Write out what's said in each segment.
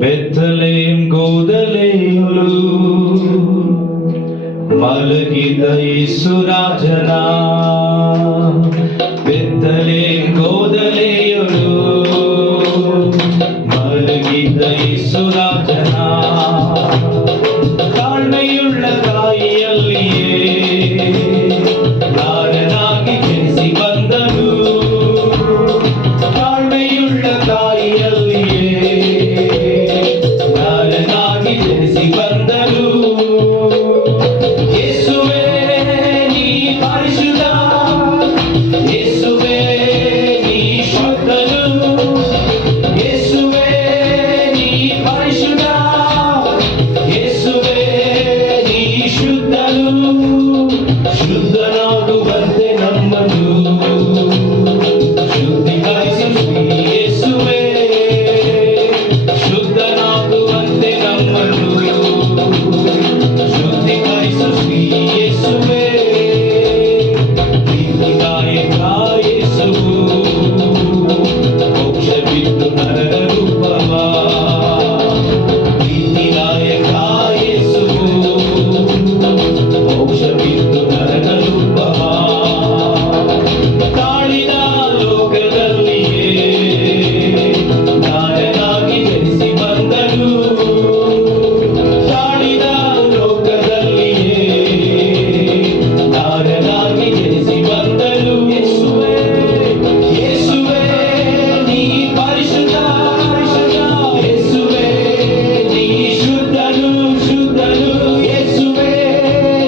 ಬೆತ್ತಲೆಹೇಮ್ ಗೋದಲೆಯೊಳು ಮಲಗಿದ ಯೇಸು ರಾಜನ, ಬೆತ್ತಲೆಹೇಮ್ ಗೋದಲೆಯೊಳು ಮಲಗಿದ ಯೇಸು ರಾಜನ, ತಾಳ್ಮೆಯುಳ್ಳ ತಾಯಿಯಲ್ಲಿಯೇ ನಾರನಾಗಿ ಜನಿಸಿ ಬಂದನು, ತಾಳ್ಮೆಯುಳ್ಳ ತಾಯಿಯಲ್ಲಿಯೇ ನಾರನಾಗಿ ಜನಿಸಿ ಬಂದನು. ಯೇಸುವೇ ನೀ ಪರಿಶುದ್ಧ, ಯೇಸುವೇ ನೀ ಶುದ್ಧನು, ಯೇಸುವೇ ನೀ ಪರಿಶುದ್ಧ, ಯೇಸುವೇ ನೀ ಶುದ್ಧನು, ಶುದ್ಧನಾಗುವಂತೆ ನಮ್ಮನ್ನು ಶುದ್ಧೀಕರಿಸು ಯೇಸುವೇ, ಶುದ್ಧನಾಗುವಂತೆ ನಮ್ಮನ್ನು ಶುದ್ಧೀಕರಿಸು ಯೇಸುವೇ, ಪ್ರೀತಿದಾಯಕ ಯೇಸುವು ಮೋಕ್ಷ ಬಿಟ್ಟು ನರಕ ರೂಪವ, ಪ್ರೀತಿದಾಯಕ ಯೇಸುವು ಮೋಕ್ಷ ಬಿಟ್ಟು ನರಕ ರೂಪವ, ತಾಳಿದ ಲೋಕದಲ್ಲಿಯೇ ನಾರನಾಗಿ ಜನಿಸಿ ಬಂದನು, ತಾಳಿದ ಲೋಕದಲ್ಲಿಯೇ ನಾರನಾಗಿ ಜನಿಸಿ ಬಂದನು. ಯೇಸುವೇ ಯೇಸುವೇ ನೀ ಪರಿಶುದ್ಧ, ಯೇಸುವೇ ನೀ ಶುದ್ಧನು, ಶುದ್ಧನು, ಯೇಸುವೇ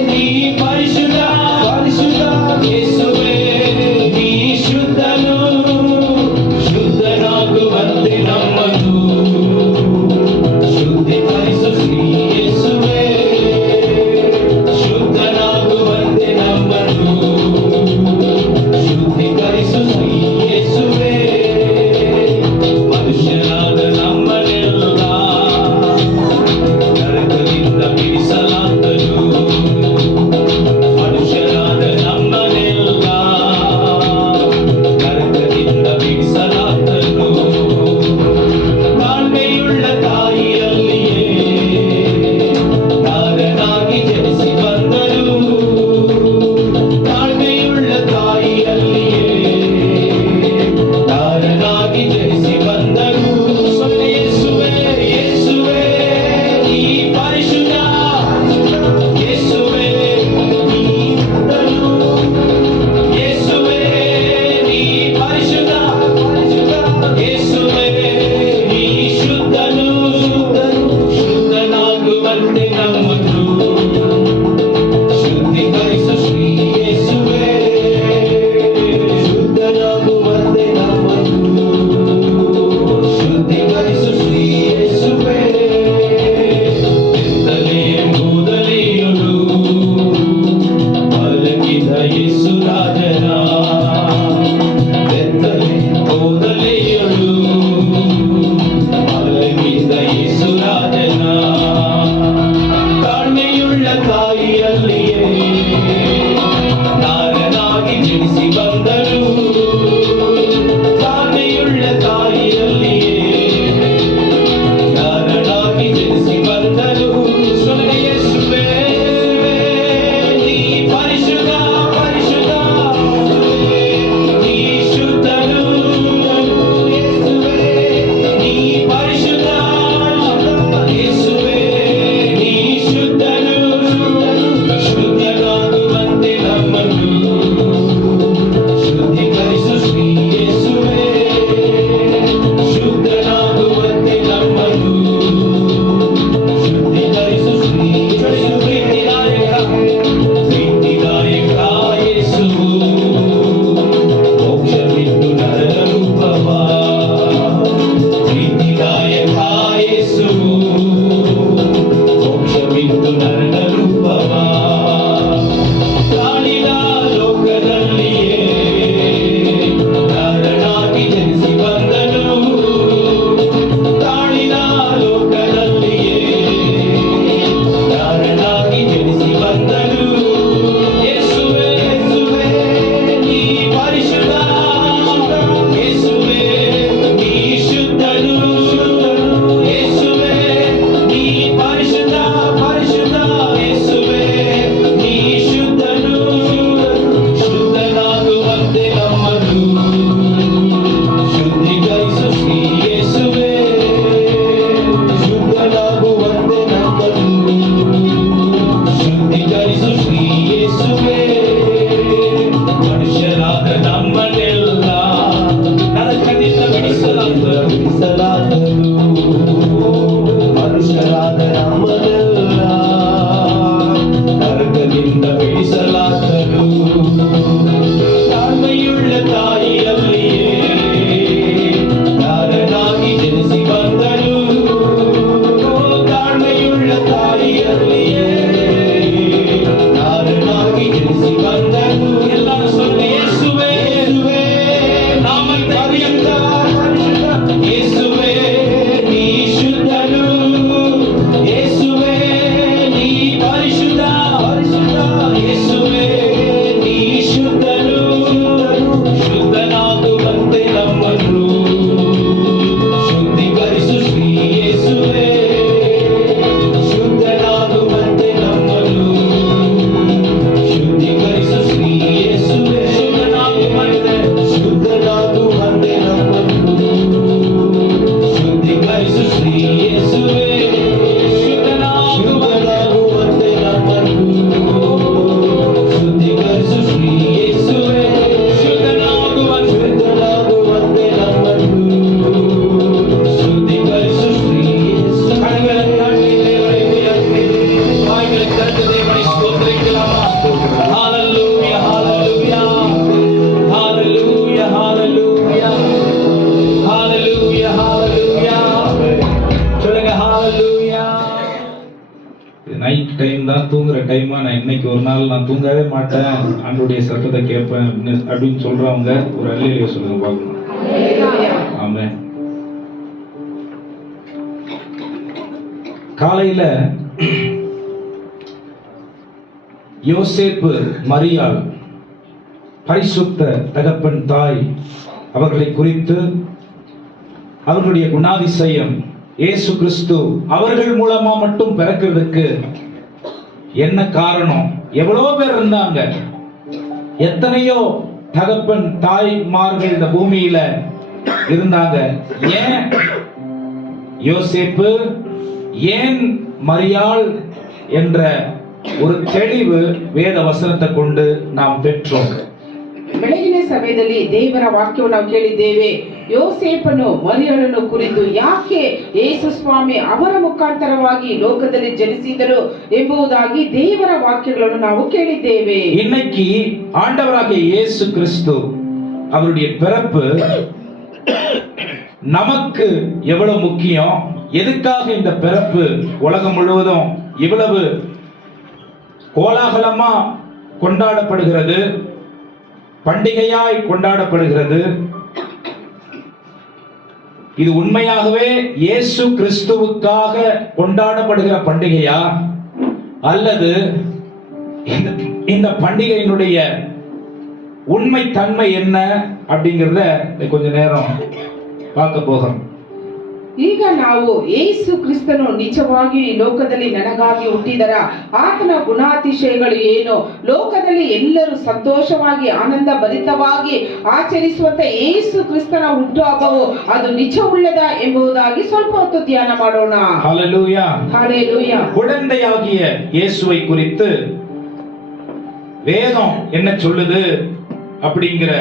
ನೀ ಪರಿಶುದ್ಧ, ಯೇಸುವೇ ನೀ ಶುದ್ಧನು, ಶುದ್ಧನಾಗುವಂತೆ ನಮ್ಮನ್ನು ಶುದ್ಧೀಕರಿಸು ಯೇಸುವೇ, ಶುದ್ಧನಾಗುವಂತೆ ನಮ್ಮನ್ನು ಶುದ್ಧೀಕರಿಸು ಯೇಸುವೇ, ಮನುಷ್ಯರಾದ ನಮ್ಮನ್ನೆಲ್ಲ ನರಕದಿಂದ ಬಿಡಿಸಲಾದನು, ಮನುಷ್ಯರಾದ ನಮ್ಮನ್ನೆಲ್ಲ ನರಕದಿಂದ ಬಿಡಿಸಲಾದನು, ತಾಳ್ಮೆಯುಳ್ಳ ತಾಯಿಯಲ್ಲಿಯೇ ನಾರನಾಗಿ ಜನಿಸಿ ಬಂದನು, ತಾಳ್ಮೆಯುಳ್ಳ ತಾಯಿಯಲ್ಲಿಯೇ ನಾರನಾಗಿ ಜನಿಸಿ ಬಂದನು. ಯೇಸುವೇ ಯೇಸುವೇ ನೀ ಪರಿಶುದ್ಧ, ಯೇಸುವೇ ನೀ ಶುದ್ಧನು, ಯೇಸುವೇ ನೀ ಪರಿಶುದ್ಧ, ಯೇಸುವೇ ನೀ ಶುದ್ಧನು, ಶುದ್ಧನಾಗುವಂತೆ ನಮ್ಮನ್ನು ಶುದ್ಧೀಕರಿಸು ಯೇಸುವೇ, ಶುದ್ಧನಾಗುವಂತೆ ನಮ್ಮನ್ನು ಶುದ್ಧೀಕರಿಸು ಯೇಸುವೇ, ಬೆತ್ತಲೆಹೇಮ್ ಗೋದಲೆಯೊಳು ಮಲಗಿದ ಯೇಸು ರಾಜನ, ಬೆತ್ತಲೆಹೇಮ್ ಗೋದಲೆಯೊಳು ಮಲಗಿದ ಯೇಸು ರಾಜನ, ತಾಳ್ಮೆಯುಳ್ಳ ತಾಯಿಯಲ್ಲಿಯೇ ನಾರನಾಗಿ ಜನಿಸಿ ಬಂದನು, ತಾಳ್ಮೆಯುಳ್ಳ ತಾಯಿಯಲ್ಲಿಯೇ ನಾರನಾಗಿ ಜನಿಸಿ ಬಂದನು. ಯೇಸುವೇ ನೀ ಪರಿಶುದ್ಧ, இன்னைக்கு ஒரு நாள் நான் தூங்கவே மாட்டேன், ஆண்டவருடைய சத்தத்தை கேட்பேன் அப்படின்னு சொல்றவங்க ஒரு அல்லேலூயா சொல்லுங்க பார்க்கணும். ஆமென். காலையில யோசேப்பு, மரியாள், பரிசுத்த தகப்பன் தாய் அவர்களை குறித்து, அவர்களுடைய குணாதிசயம், இயேசு கிறிஸ்து அவர்கள் மூலமா மட்டும் பிறக்கிறதுக்கு என்ன காரணம்? எவ்வளவு பேர் இருந்தாங்க, எத்தனையோ தகப்பன் தாய்மார்கள் இந்த பூமியில இருந்தாங்க. ஏன் யோசேப்பு, ஏன் மரியாள் என்ற ஒரு தெளிவு வேத ವಚನத்தை கொண்டு நாம் பெற்றோம். ಬೆಳಗಿನ ಸಮಯದಲ್ಲಿ ದೇವರ ವಾಕ್ಯವನ್ನು ನಾವು ಕೇಳಿದ್ದೇವೆ. ಯೋಸೇಫನು ಮರಿಯಳನ್ನು ಕುರಿತು ಯಾಕೆ ಯೇಸು ಸ್ವಾಮಿ ಅವರ ಮುಖಾಂತರವಾಗಿ ಲೋಕದಲ್ಲಿ ಜನಿಸಿದರು ಎಂಬುದಾಗಿ ದೇವರ ವಾಕ್ಯಗಳನ್ನು ನಾವು ಕೇಳಿದ್ದೇವೆ. இன்னைக்கு ஆண்டவராகிய இயேசு கிறிஸ்து அவருடைய பிறப்பு நமக்கு எவ்வளவு முக்கியம், எதுக்காக இந்த பிறப்பு உலகம் முழுவதும் இவ்வளவு கோலாகலமா கொண்டாடப்படுகிறது, பண்டிகையாய் கொண்டாடப்படுகிறது? இது உண்மையாகவே இயேசு கிறிஸ்துவுக்காக கொண்டாடப்படுகிற பண்டிகையா, அல்லது இந்த பண்டிகையினுடைய உண்மை தன்மை என்ன அப்படிங்கறத கொஞ்ச நேரம் பார்க்க போகிறோம். ಈಗ ನಾವು ಯೇಸು ಕ್ರಿಸ್ತನು ನಿಜವಾಗಿ ಈ ಲೋಕದಲ್ಲಿ ನನಗಾಗಿ ಹುಟ್ಟಿದರ, ಆತನ ಗುಣಾತಿಶಯಗಳು ಏನು, ಲೋಕದಲ್ಲಿ ಎಲ್ಲರೂ ಸಂತೋಷವಾಗಿ ಆನಂದ ಭರಿತವಾಗಿ ಆಚರಿಸುವಂತ ಯೇಸು ಕ್ರಿಸ್ತನ ಹುಟ್ಟು ಹಬ್ಬವು ಅದು ನಿಜವುಳ್ಳದ ಎಂಬುದಾಗಿ ಸ್ವಲ್ಪ ಹೊತ್ತು ಧ್ಯಾನ ಮಾಡೋಣ. ஹல்லேலூயா, ஹல்லேலூயா. குழந்தையாகிய இயேசுவை குறித்து வேதம் என்ன சொல்லுது அப்படிங்கிற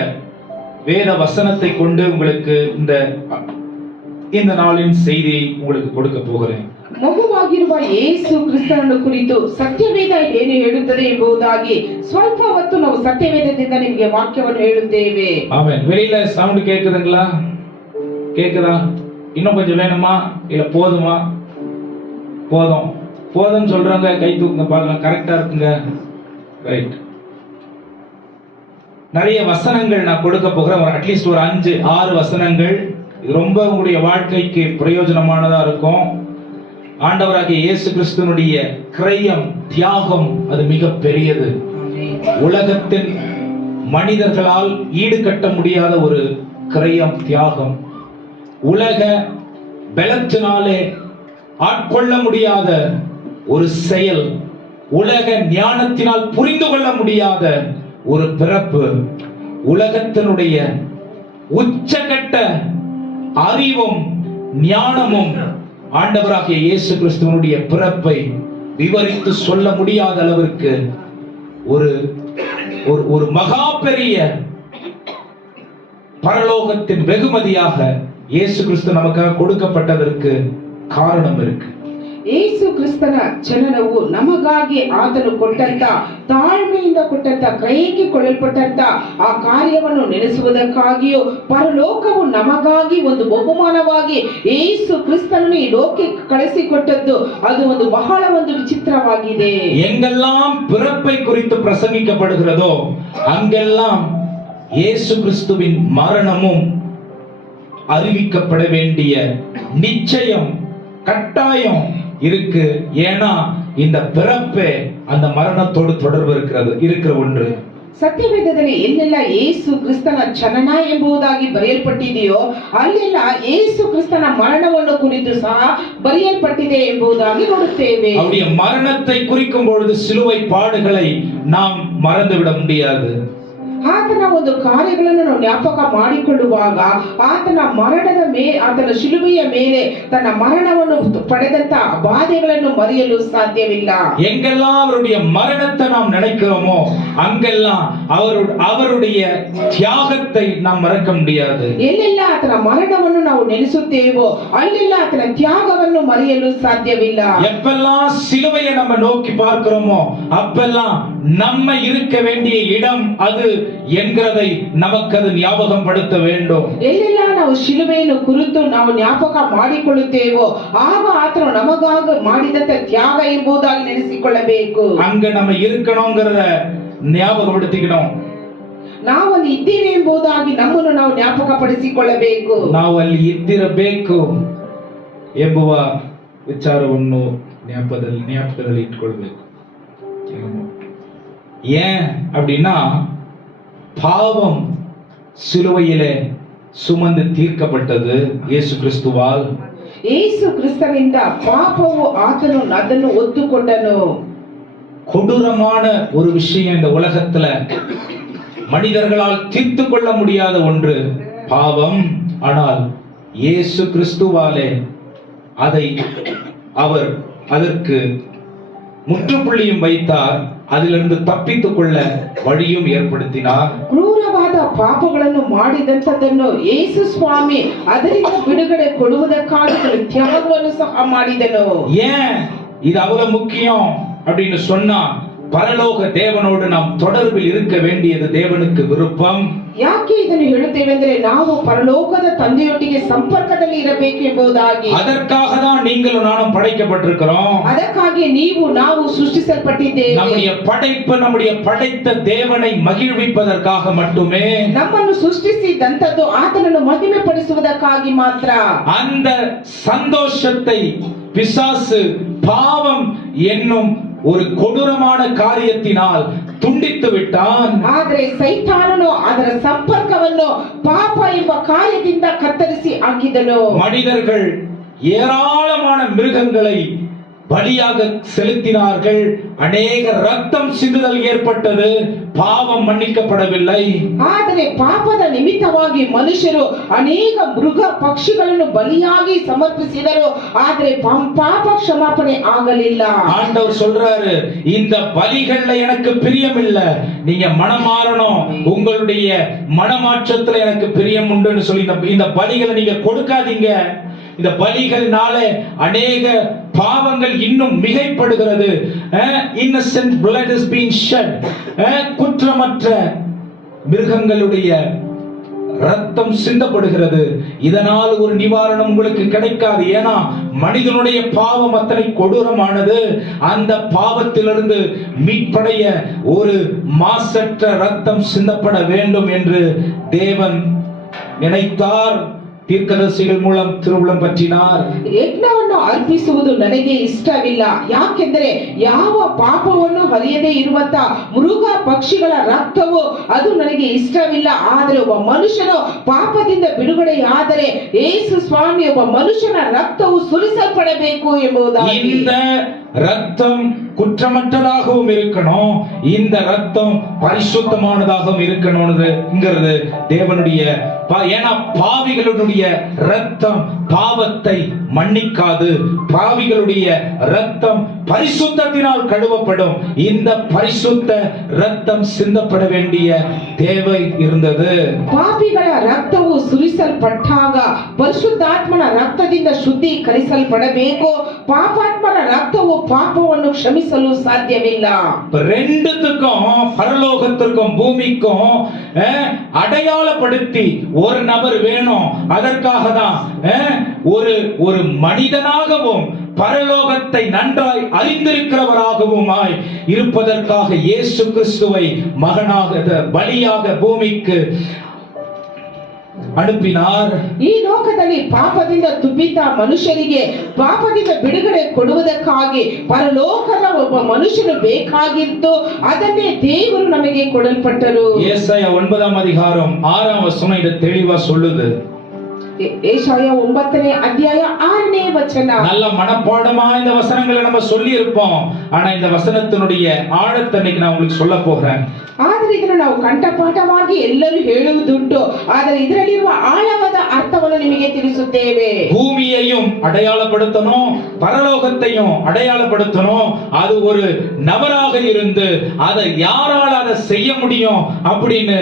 வேத வசனத்தை கொண்டு உங்களுக்கு இந்த நாளின் செய்தி உங்களுக்கு கொடுக்க போகிறேன். ಮಗುವಾಗಿರುವ ಯೇಸು ಕ್ರಿಸ್ತನನ್ನು ಕುರಿತು ಸತ್ಯವೇದ ಏನು ಹೇಳುತ್ತದೆ ಎಂಬುದಾಗಿ ಸ್ವಲ್ಪ ಹೊತ್ತು ನಾವು ಸತ್ಯವೇದದಿಂದ ನಿಮಗೆ ವಾಕ್ಯವನ್ನು ಹೇಳುತ್ತೇವೆ. ஆமென். வெளியில சவுண்ட் கேக்குதுங்களா? கேக்குதா? இன்னும் கொஞ்சம் வேணுமா, இல்ல போதுமா? போதும் சொல்றாங்க, கை தூக்குங்க பார்க்கலாம். கரெக்டா இருக்குங்க. ரைட். நிறைய வசனங்கள் நான் கொடுக்க போகிறேன். அட்லீஸ்ட் ஒரு 5-6 வசனங்கள். இது ரொம்ப உங்களுடைய வாழ்க்கைக்கு பிரயோஜனமானதா இருக்கும். ஆண்டவராகிய இயேசு கிறிஸ்துவினுடைய கிரயம், தியாகம் அது மிக பெரியது. உலகத்தின் மனிதர்களால் ஈடுகட்ட முடியாத ஒரு கிரயம், தியாகம். உலக பலத்தினாலே ஆட்கொள்ள முடியாத ஒரு செயல், உலக ஞானத்தினால் புரிந்து கொள்ள முடியாத ஒரு பிறப்பு, உலகத்தினுடைய உச்சகட்ட அறிவும் ஞானமும் ஆண்டவராகிய இயேசு கிறிஸ்துவினுடைய பிறப்பை விவரித்து சொல்ல முடியாத அளவிற்கு ஒரு மகா பெரிய பரலோகத்தின் வெகுமதியாக இயேசு கிறிஸ்து நமக்காக கொடுக்கப்பட்டதற்கு காரணம் இருக்கு. ಯೇಸು ಕ್ರಿಸ್ತನ ಜನನವು ನಮಗಾಗಿ ಆತನು ಕೊಟ್ಟಂತ, ತಾಳ್ಮೆಯಿಂದ ಕೊಟ್ಟಂತ, ಕ್ರಯಕ್ಕೆ ಕೊಳ್ಳಲ್ಪಟ್ಟಂತ ಆ ಕಾರ್ಯವನ್ನು ನೆನೆಸುವುದಕ್ಕಾಗಿಯೂ ಪರಲೋಕವು ನಮಗಾಗಿ ಒಂದು ಬಹುಮಾನವಾಗಿ ಯೇಸು ಕ್ರಿಸ್ತನನ್ನು ಈ ಲೋಕಕ್ಕೆ ಕಳಿಸಿಕೊಟ್ಟದ್ದು ಅದು ಒಂದು ಬಹಳ ಒಂದು ವಿಚಿತ್ರವಾಗಿದೆ. எங்கெல்லாம் பிறப்பை குறித்து பிரசங்கிக்கப்படுகிறதோ அங்கெல்லாம் இயேசு கிறிஸ்துவின் மரணமும் அறிவிக்கப்பட வேண்டிய நிச்சயம், கட்டாயம் இருக்கு. ஏன்னா இந்த பிறப்பே அந்த மரணத்தோடு தொடர்பு இருக்கிற ஒன்று. ಸತ್ಯವೇದದಲ್ಲಿ ಎಲ್ಲೆಲ್ಲ ಯೇಸು ಕ್ರಿಸ್ತನ ಜನನ ಎಂಬುದಾಗಿ ಬರೆಯಲ್ಪಟ್ಟಿದೆಯೋ ಅಲ್ಲೆಲ್ಲ ಯೇಸು ಕ್ರಿಸ್ತನ ಮರಣವನ್ನು ಕುರಿತು ಸಹ ಬರೆಯಲ್ಪಟ್ಟಿದೆ ಎಂಬುದಾಗಿ ನೋಡುತ್ತೇವೆ. அவருடைய மரணத்தை குறிக்கும் பொழுது சிலுவை பாடுகளை நாம் மறந்துவிட முடியாது. ಆತನ ಒಂದು ಕಾರ್ಯಗಳನ್ನು ನಾವು ಜ್ಞಾಪಕ ಮಾಡಿಕೊಳ್ಳುವಾಗ ಆತನ ಮರಣದ ಆತನ ಶಿಲುಬೆಯ ಮೇಲೆ ತನ್ನ ಮರಣವನ್ನು ಪಡೆದಂತ ಬಾಧೆಗಳನ್ನು ಮರೆಯಲು ಸಾಧ್ಯವಿಲ್ಲ. எங்கெல்லாம் அவருடைய மரணத்தை நாம் நினைக்கிறோமோ அங்கெல்லாம் அவருடைய தியாகத்தை நாம் மறக்க முடியாது. ಎಲ್ಲೆಲ್ಲ ಆತನ ಮರಣವನ್ನು ನಾವು ನೆನೆಸುತ್ತೇವೋ ಅಲ್ಲೆಲ್ಲ ಆತನ ತ್ಯಾಗವನ್ನು ಮರೆಯಲು ಸಾಧ್ಯವಿಲ್ಲ. எப்பெல்லாம் சிலுவையை நம்ம நோக்கி பார்க்கிறோமோ அப்பெல்லாம் நம்ம இருக்க வேண்டிய இடம் அது என்கிறதை நமக்கு அது ஞாபகம் படுத்த வேண்டும். ಎಲ್ಲೆಲ್ಲ ನಾವು ಶಿಲುಬೆಯನ್ನು ಕುರಿತು ನಾವು ಜ್ಞಾಪಕ ಮಾಡಿಕೊಳ್ಳುತ್ತೇವೋ ಆಗ ಆತನು ನಮಗಾಗಿ ಮಾಡಿದಂತ ತ್ಯಾಗ ಎಂಬುದಾಗಿ ನೆನೆಸಿಕೊಳ್ಳಬೇಕು. அங்க நம்ம இருக்கணும்ங்கறத ஞாபகப்படுத்திக்கணும். ನಾವು ಅಲ್ಲಿ ಇದ್ದೇವೆ ಎಂಬುದಾಗಿ ನಮ್ಮನ್ನು ನಾವು ಜ್ಞಾಪಕ ಪಡಿಸಿಕೊಳ್ಳಬೇಕು. ನಾವು ಅಲ್ಲಿ ಇದ್ದಿರಬೇಕು ಎಂಬುವ ವಿಚಾರವನ್ನು ஞாபகದಲ್ಲಿ ಇಟ್ಕೊಳ್ಬೇಕು. ஏன் அப்படின்னா பாவம் சிலுவையிலே சுமந்து தீர்க்கப்பட்டது இயேசு கிறிஸ்துவால். ಯೇಸು ಕ್ರಿಸ್ತನಿಂದ ಪಾಪವು ಆತನು ಅದನ್ನು ಒತ್ತುಕೊಂಡನು. கொடூரமான ஒரு விஷயம் இந்த உலகத்துல மனிதர்களால் தீர்த்து கொள்ள முடியாத ஒன்று பாவம். ஆனால் இயேசு கிறிஸ்துவாலே அதை அவர் அதற்கு முற்றுப்புள்ளியும் வைத்தார். அதிலிருந்து தப்பித்துக் கொள்ள வழியும் ஏற்படுத்தினார். ಕ್ರೂರವಾದ ಪಾಪಗಳನ್ನು ಮಾಡಿದಂತದನ್ನು ಯೇಸು ಸ್ವಾಮಿ ಅದರಿಂದ ಬಿಡುಗಡೆ ಕೊಡುವುದಕ್ಕಾಗಿ ತ್ಯಾಗವನ್ನು ಸಹ ಮಾಡಿದನು. ஏன் இது அவ்வளவு முக்கியம் அப்படின்னு சொன்னா பரலோக தேவனோடு நாம் தொடர்பில் இருக்க வேண்டியது தேவனுக்கு விருப்பம். ಯಾಕೆ ಇದನ್ನು ಹೇಳುತ್ತೇವೆ ಅಂದ್ರೆ ನಾವು ಪರಲೋಕದ ತಂದೆಯೊಟ್ಟಿಗೆ ಸಂಪರ್ಕದಲ್ಲಿ ಇರಬೇಕು ಎಂಬುದಾಗಿ. அதற்காக தான் நீங்களும் நானும் படைக்கப்பட்டிருக்கிறோம். ಅದಕ್ಕಾಗಿ ನೀವು ನಾವು ಸೃಷ್ಟಿಸಲ್ಪಟ್ಟಿದ್ದೇವೆ. நம்முடைய படைப்பு நம்முடைய படைத்த தேவனை மகிழ்விப்பதற்காக மட்டுமே. ನಮ್ಮನ್ನು ಸೃಷ್ಟಿಸಿದಂತದ್ದು ಆತನನ್ನು ಮಹಿಮೆ ಪಡಿಸುವುದಕ್ಕಾಗಿ ಮಾತ್ರ. அந்த சந்தோஷத்தை பிசாசு பாவம் என்னும் ஒரு கொடூரமான காரியத்தினால் துண்டித்து விட்டான். ಆದರೆ ಸೈತಾನನು ಅದರ ಸಂಪರ್ಕವನ್ನು ಪಾಪ ಎಂಬ ಕಾರ್ಯದಿಂದ ಕತ್ತರಿಸಿ ಹಾಕಿದನು. மனிதர்கள் ஏராளமான மிருகங்களை பலியாக செலுத்தினார்கள். அநேக ரத்தம் சிந்துதல் ஏற்பட்டது. பாவம் மன்னிக்கப்படவில்லை. ಆದರೆ ಪಾಪದ ನಿಮಿತ್ತವಾಗಿ ಮನುಷ್ಯರು ಅನೇಕ ಮೃಗ ಪಕ್ಷಿಗಳನ್ನು ಬಲಿಯಾಗಿ ಸಮರ್ಪಿಸಿದರು. ಆದರೆ ಪಾಪ ಕ್ಷಮಾಪಣೆ ಆಗಲಿಲ್ಲ. ஆண்டவர் சொல்றாரு, இந்த பலிகள்ல எனக்கு பிரியம் இல்ல, நீங்க மனம் மாறணும், உங்களுடைய மனமாற்றத்துல எனக்கு பிரியம் உண்டுன்னு சொல்லி இந்த பலிகளை நீங்க கொடுக்காதீங்க. இந்த பலிகள்னால அநேக பாவங்கள் இன்னும் மிகைப்படுகிறது. innocent blood is being shed. குற்றமற்ற மிருகங்களுடைய ரத்தம் சிந்தப்படுகிறது. இதனால் ஒரு நிவாரணம் உங்களுக்கு கிடைக்காது. ஏன்னா மனிதனுடைய பாவம் அத்தனை கொடூரமானது. அந்த பாவத்திலிருந்து மீட்படைய ஒரு மாசற்ற ரத்தம் சிந்தப்பட வேண்டும் என்று தேவன் நினைத்தார். தீர்க்கதரிசிகள் மூலம் திருவுளம் பற்றினார். ಯಜ್ಞವನ್ನು ಅರ್ಪಿಸುವುದು ನನಗೆ ಇಷ್ಟವಿಲ್ಲ, ಯಾಕೆಂದರೆ ಯಾವ ಪಾಪವನ್ನು ಹರಿಯದೇ ಇರುವಂತ ಮೃಗ ಪಕ್ಷಿಗಳ ರಕ್ತವು ಅದು ನನಗೆ ಇಷ್ಟವಿಲ್ಲ. ಆದರೆ ಒಬ್ಬ ಮನುಷ್ಯನು ಪಾಪದಿಂದ ಬಿಡುಗಡೆಯಾದರೆ ಯೇಸು ಸ್ವಾಮಿ ಒಬ್ಬ ಮನುಷ್ಯನ ರಕ್ತವು ಸುರಿಸಲ್ಪಡಬೇಕು ಎಂಬುದಾಗಿ. இந்த ரத்தம் குற்றமற்றதாகவும் இருக்கணும், இந்த ரத்தம் பரிசுத்தமானதாகவும் இருக்கணும்ங்கிறது தேவனுடைய. ஏன்னா பாவிகளுடைய ரத்தம் பாவத்தை மன்னிக்காது. பாவிகளுடைய ரத்தம் பரிசுத்தத்தினால் கழுவப்படும். இந்த பரிசுத்த ரத்தம் சிந்தப்பட வேண்டிய தேவை இருந்தது. ಪಾಪಿಗಳ ರಕ್ತವು ಸುರಿಸಲ್ಪಟ್ಟಾಗ ಪರಿಶುದ್ಧಾತ್ಮನ ರಕ್ತದಿಂದ ಶುದ್ಧೀಕರಿಸಲ್ಪಡಬೇಕು. ಪಾಪಾತ್ಮನ ರಕ್ತವು ಪಾಪವನ್ನು ಕ್ಷಮಿಸಲು ಸಾಧ್ಯವಿಲ್ಲ. ரெண்டுத்துக்கும் பரலோகத்திற்கும் பூமிக்கும் அடையாளப்படுத்தி ஒரு நபர் வேணும். அதற்காக தான் ஒரு மனிதனாகவும் பரலோகத்தை நன்றாய் அறிந்திருக்கிறவராகவுமாய் இருப்பதற்காக இயேசு கிறிஸ்துவை மகனாக பலியாக பூமிக்கு ಅನುಪಿನಾರ್. ಈ ಲೋಕದಲ್ಲಿ ಪಾಪದಿಂದ ತುಂಬಿದ್ದ ಮನುಷ್ಯರಿಗೆ ಪಾಪದಿಂದ ಬಿಡುಗಡೆ ಕೊಡುವುದಕ್ಕಾಗಿ ಪರಲೋಕದ ಒಬ್ಬ ಮನುಷ್ಯನು ಬೇಕಾಗಿದ್ದು ಅದನ್ನೇ ದೇವರು ನಮಗೆ ಕೊಡಲ್ಪಟ್ಟರು. ஏசாயா 9ஆம் அதிகாரம் 6ஆம் வசனம் இத தெளிவா சொல்லுது. ஏசாயா 9ನೇ ಅಧ್ಯಾಯ 6ನೇ ವಚನ. நல்ல மனப்பாடமா இந்த வசனங்களை நம்ம சொல்லி இருப்போம். ஆனா இந்த வசனத்தினுடைய ஆழத்தை இன்னைக்கு நான் உங்களுக்கு சொல்ல போறேன். ಆದರೆ ಇದನ್ನು ನಾವು ಕಂಠಪಾಠವಾಗಿ ಎಲ್ಲರೂ ಹೇಳುವುದುಂಟು, ಆದರೆ ಇದರಲ್ಲಿರುವ ಆಳವಾದ ಅರ್ಥವನ್ನು ನಿಮಗೆ ತಿಳಿಸುತ್ತೇವೆ. பூமியையும் அடையாளப்படுத்தணும், பரலோகத்தையும் அடையாளப்படுத்தணும். அது ஒரு நபராக இருந்து அதை யாரால அதை செய்ய முடியும் அப்படின்னு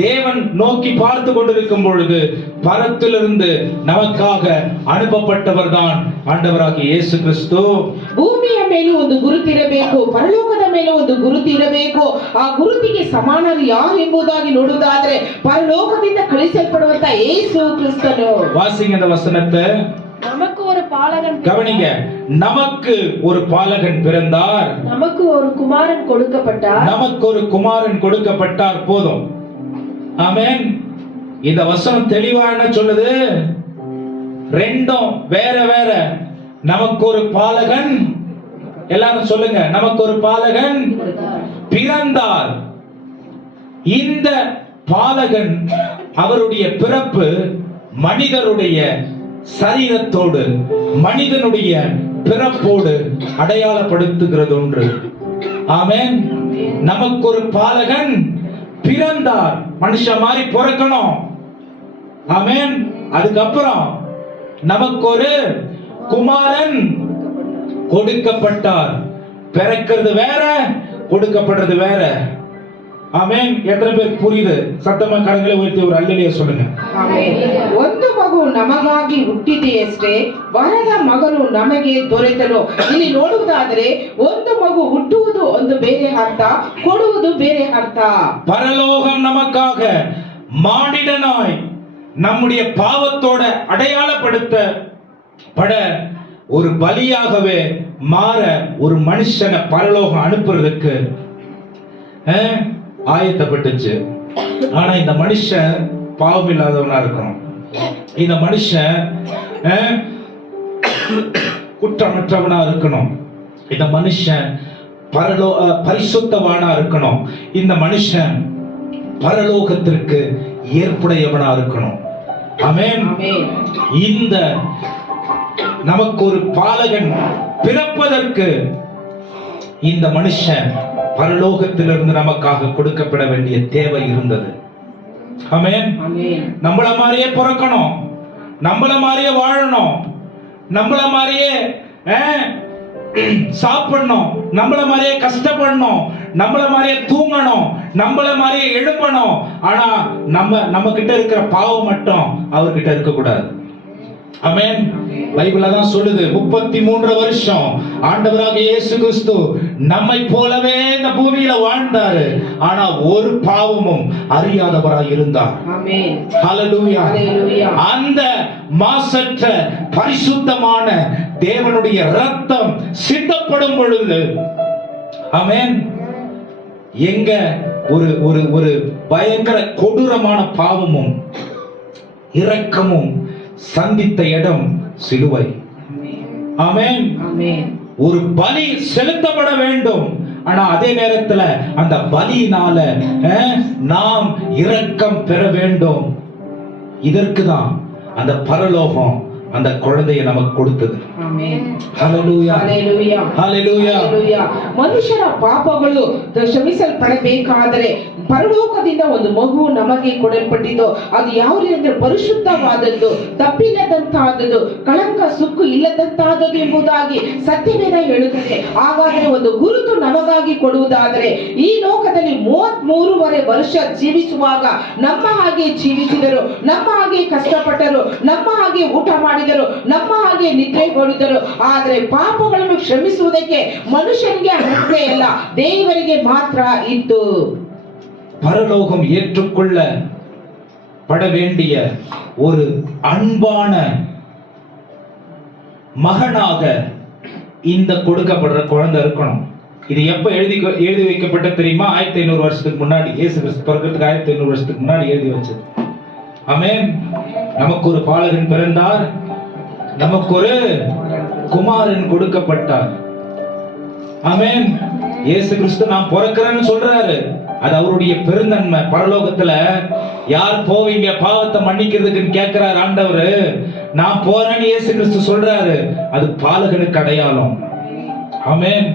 தேவன் நோக்கி பார்த்து கொண்டிருக்கும் பொழுது பரத்திலிருந்து நமக்காக அனுப்பப்பட்டவர் தான் ஆண்டவராகிய இயேசு கிறிஸ்து. ಭೂಮಿಯ ಮೇಲೆ ಒಂದು ಗುರುತಿರಬೇಕು, ಪರಲೋಕದ ಮೇಲೆ ಒಂದು ಗುರುತು ಇರಬೇಕು. ಆ ಗುರುತಿಗೆ ಸಮಾನರು ಯಾರು ಎಂಬುದಾಗಿ ನೋಡುವುದಾದ್ರೆ ಪರಲೋಕದಿಂದ ಕಳಿಸಲ್ಪಡುವಂತ ಯೇಸು ಕ್ರಿಸ್ತನು. வாசிங்க அந்த வசனத்தை. நமக்கு ஒரு பாலகன் கவனிங்க. நமக்கு ஒரு பாலகன் பிறந்தார், நமக்கு ஒரு குமாரன் கொடுக்கப்பட்டார், நமக்கு ஒரு குமாரன் கொடுக்கப்பட்டார். போதும். ஆமென். இந்த வசனம் தெளிவா என்ன சொல்லுது? ரெண்டும் வேற வேற. நமக்கு ஒரு பாலகன், எல்லாரும் சொல்லுங்க, நமக்கு ஒரு பாலகன் பிறந்தார். இந்த பாலகன் அவருடைய பிறப்பு மனிதருடைய சரீரத்தோடு மனிதனுடைய பிறப்போடு அடையாளப்படுத்துகிறது ஒன்று. ஆமென். நமக்கு ஒரு பாலகன் பிறந்தார். மனுஷன் மாதிரி பிறக்கணும். ஆமென். அதுக்கப்புறம் நமக்கு ஒரு குமாரன் கொடுக்கப்பட்டார். பிறக்கிறது வேற, கொடுக்கப்படுறது வேற. ஆமென். எத்தனை பேர் புரியுது? சத்தமா கரங்களை உயர்த்தி ஒரு அல்லேலூயா சொல்லுங்க. ಆಮೆನ್. ಒಂದು ಮಗು ನಮಗಾಗಿ ಹುಟ್ಟಿದೆಯಷ್ಟೇ, ವರದ ಮಗನು ನಮಗೆ ದೊರೆತನು. ಇಲ್ಲಿ ನೋಡುವುದಾದರೆ ಒಂದು ಮಗು ಹುಟ್ಟುವುದು ಒಂದು ಬೇರೆ ಅರ್ಥ, ಕೊಡುವುದು ಬೇರೆ ಅರ್ಥ. பரலோகம் நமக்காக மானிடனாய் நம்முடைய பாவத்தோட அடையாளப்படுத்தப்பட ஒரு பலியாகவே மாற ஒரு மனுஷனை பரலோகம் அனுப்புறதுக்கு ஆயத்தப்பட்டுச்சு. ஆனா இந்த மனுஷன் பாவம் இல்லாதவனா இருக்கணும். இந்த மனுஷன் குற்றமற்றவனா இருக்கணும். இந்த மனுஷன் பரிசுத்தவானா இருக்கணும். இந்த மனுஷன் பரலோகத்திற்கு ஏற்புடையவனா இருக்கணும். ஆமென். இந்த நமக்கு ஒரு பாலகன் பிறப்பதற்கு இந்த மனுஷன் பரலோகத்திலிருந்து நமக்காக கொடுக்கப்பட வேண்டிய தேவை இருந்தது. ஆமென். நம்மள மாதிரியே பிறக்கணும், நம்மள மாதிரியே வாழணும், நம்மள மாதிரியே சாப்பிடணும், நம்மள மாதிரியே கஷ்டப்படணும், நம்மள மாதிரியே தூங்கணும், நம்மள மாதிரியே எழுப்பணும். ஆனா நம்ம கிட்ட இருக்கிற பாவம் மட்டும் அவர்கிட்ட இருக்க கூடாது. ஆமென். பைபிள்ல தான் சொல்லுது, 33 வருஷம் ஆண்டவராக இயேசு கிறிஸ்து நம்மை போலவே இந்த பூமியில வாழ்ந்தாரு. ஆனா ஒரு பாவமும் அறியாதவராய் இருந்தார். ஆமென். ஹல்லேலூயா. அந்த மாசற்ற பரிசுத்தமான தேவனுடைய இரத்தம் சிந்தப்படும் பொழுது, ஆமென், எங்க ஒரு ஒரு ஒரு பயங்கர கொடூரமான பாவமும் இரக்கமும் சந்தித்த இடம் சிலுவை. ஆமென். ஒரு பலி செலுத்தப்பட வேண்டும். ஆனா அதே நேரத்துல அந்த பலியினால நாம் இரக்கம் பெற வேண்டும். இதற்குதான் அந்த பரலோகம் அந்த குழந்தையை நமக்கு கொடுத்தது. ஹல்லேலூயா. ஹல்லேலೂಯಾ. ಮನುಷ್ಯರ ಪಾಪಗಳು ಕ್ಷಮಿಸಲ್ಪಡಬೇಕಾದರೆ ಪರಲೋಕದಿಂದ ಒಂದು ಮಗು ನಮಗೆ ಕೊಡಲ್ಪಟ್ಟಿದ್ದು. ಅದು ಯಾವುದು ಅಂದ್ರೆ ಪರಿಶುದ್ಧವಾದದ್ದು, ತಪ್ಪಿಲ್ಲದಂತಹದ್ದು, ಕಳಂಕ ಸುಕ್ಕು ಇಲ್ಲದಂತಹದ್ದು ಎಂಬುದಾಗಿ ಸತ್ಯವೇದ ಹೇಳುತ್ತದೆ. ಹಾಗಾದರೆ ಒಂದು ಗುರುತು ನಮಗಾಗಿ ಕೊಡುವುದಾದರೆ ಈ ಲೋಕದಲ್ಲಿ 33 ವರ್ಷ ಜೀವಿಸುವಾಗ ನಮ್ಮ ಹಾಗೆ ಜೀವಿಸಿದರು, ನಮ್ಮ ಹಾಗೆ ಕಷ್ಟಪಟ್ಟರು, ನಮ್ಮ ಹಾಗೆ ಊಟ ಮಾಡಿದರು, ನಮ್ಮ ಹಾಗೆ ನಿದ್ರೆ ಹೊಡೆದರು. ಆದರೆ ಪಾಪಗಳನ್ನು ಕ್ಷಮಿಸುವುದಕ್ಕೆ ಮನುಷ್ಯನಿಗೆ ಹಕ್ಕು ಇಲ್ಲ, ದೇವರಿಗೆ ಮಾತ್ರ ಇತ್ತು. பரலோகம் ஏற்றுக்கொள்ள பட வேண்டிய ஒரு அன்பான மகனாக இந்த கொடுக்கப்படுற குழந்தை இருக்கணும். இது எப்ப எழுதி வைக்கப்பட்ட தெரியுமா? 1500 வருஷத்துக்கு முன்னாடி, இயேசு கிறிஸ்து பிறக்கிறதுக்கு 1500 வருஷத்துக்கு முன்னாடி எழுதி வச்சது. ஆமென். நமக்கு ஒரு பாலகன் பிறந்தார், நமக்கு ஒரு குமாரன் கொடுக்கப்பட்டார். ஆமென். இயேசு கிறிஸ்து நான் பிறக்கிறேன்னு சொல்றாரு. அது அவருடைய பெருந்தன்மை. பரலோகத்துல யார் போவீங்க பாவத்தை மன்னிக்கிறதுக்குன்னு கேட்கிறார் ஆண்டவரு. நான் போறேன்னு இயேசு கிறிஸ்து சொல்றாரு. அது பாலகனுக்கு அடையாளம். ஆமென்.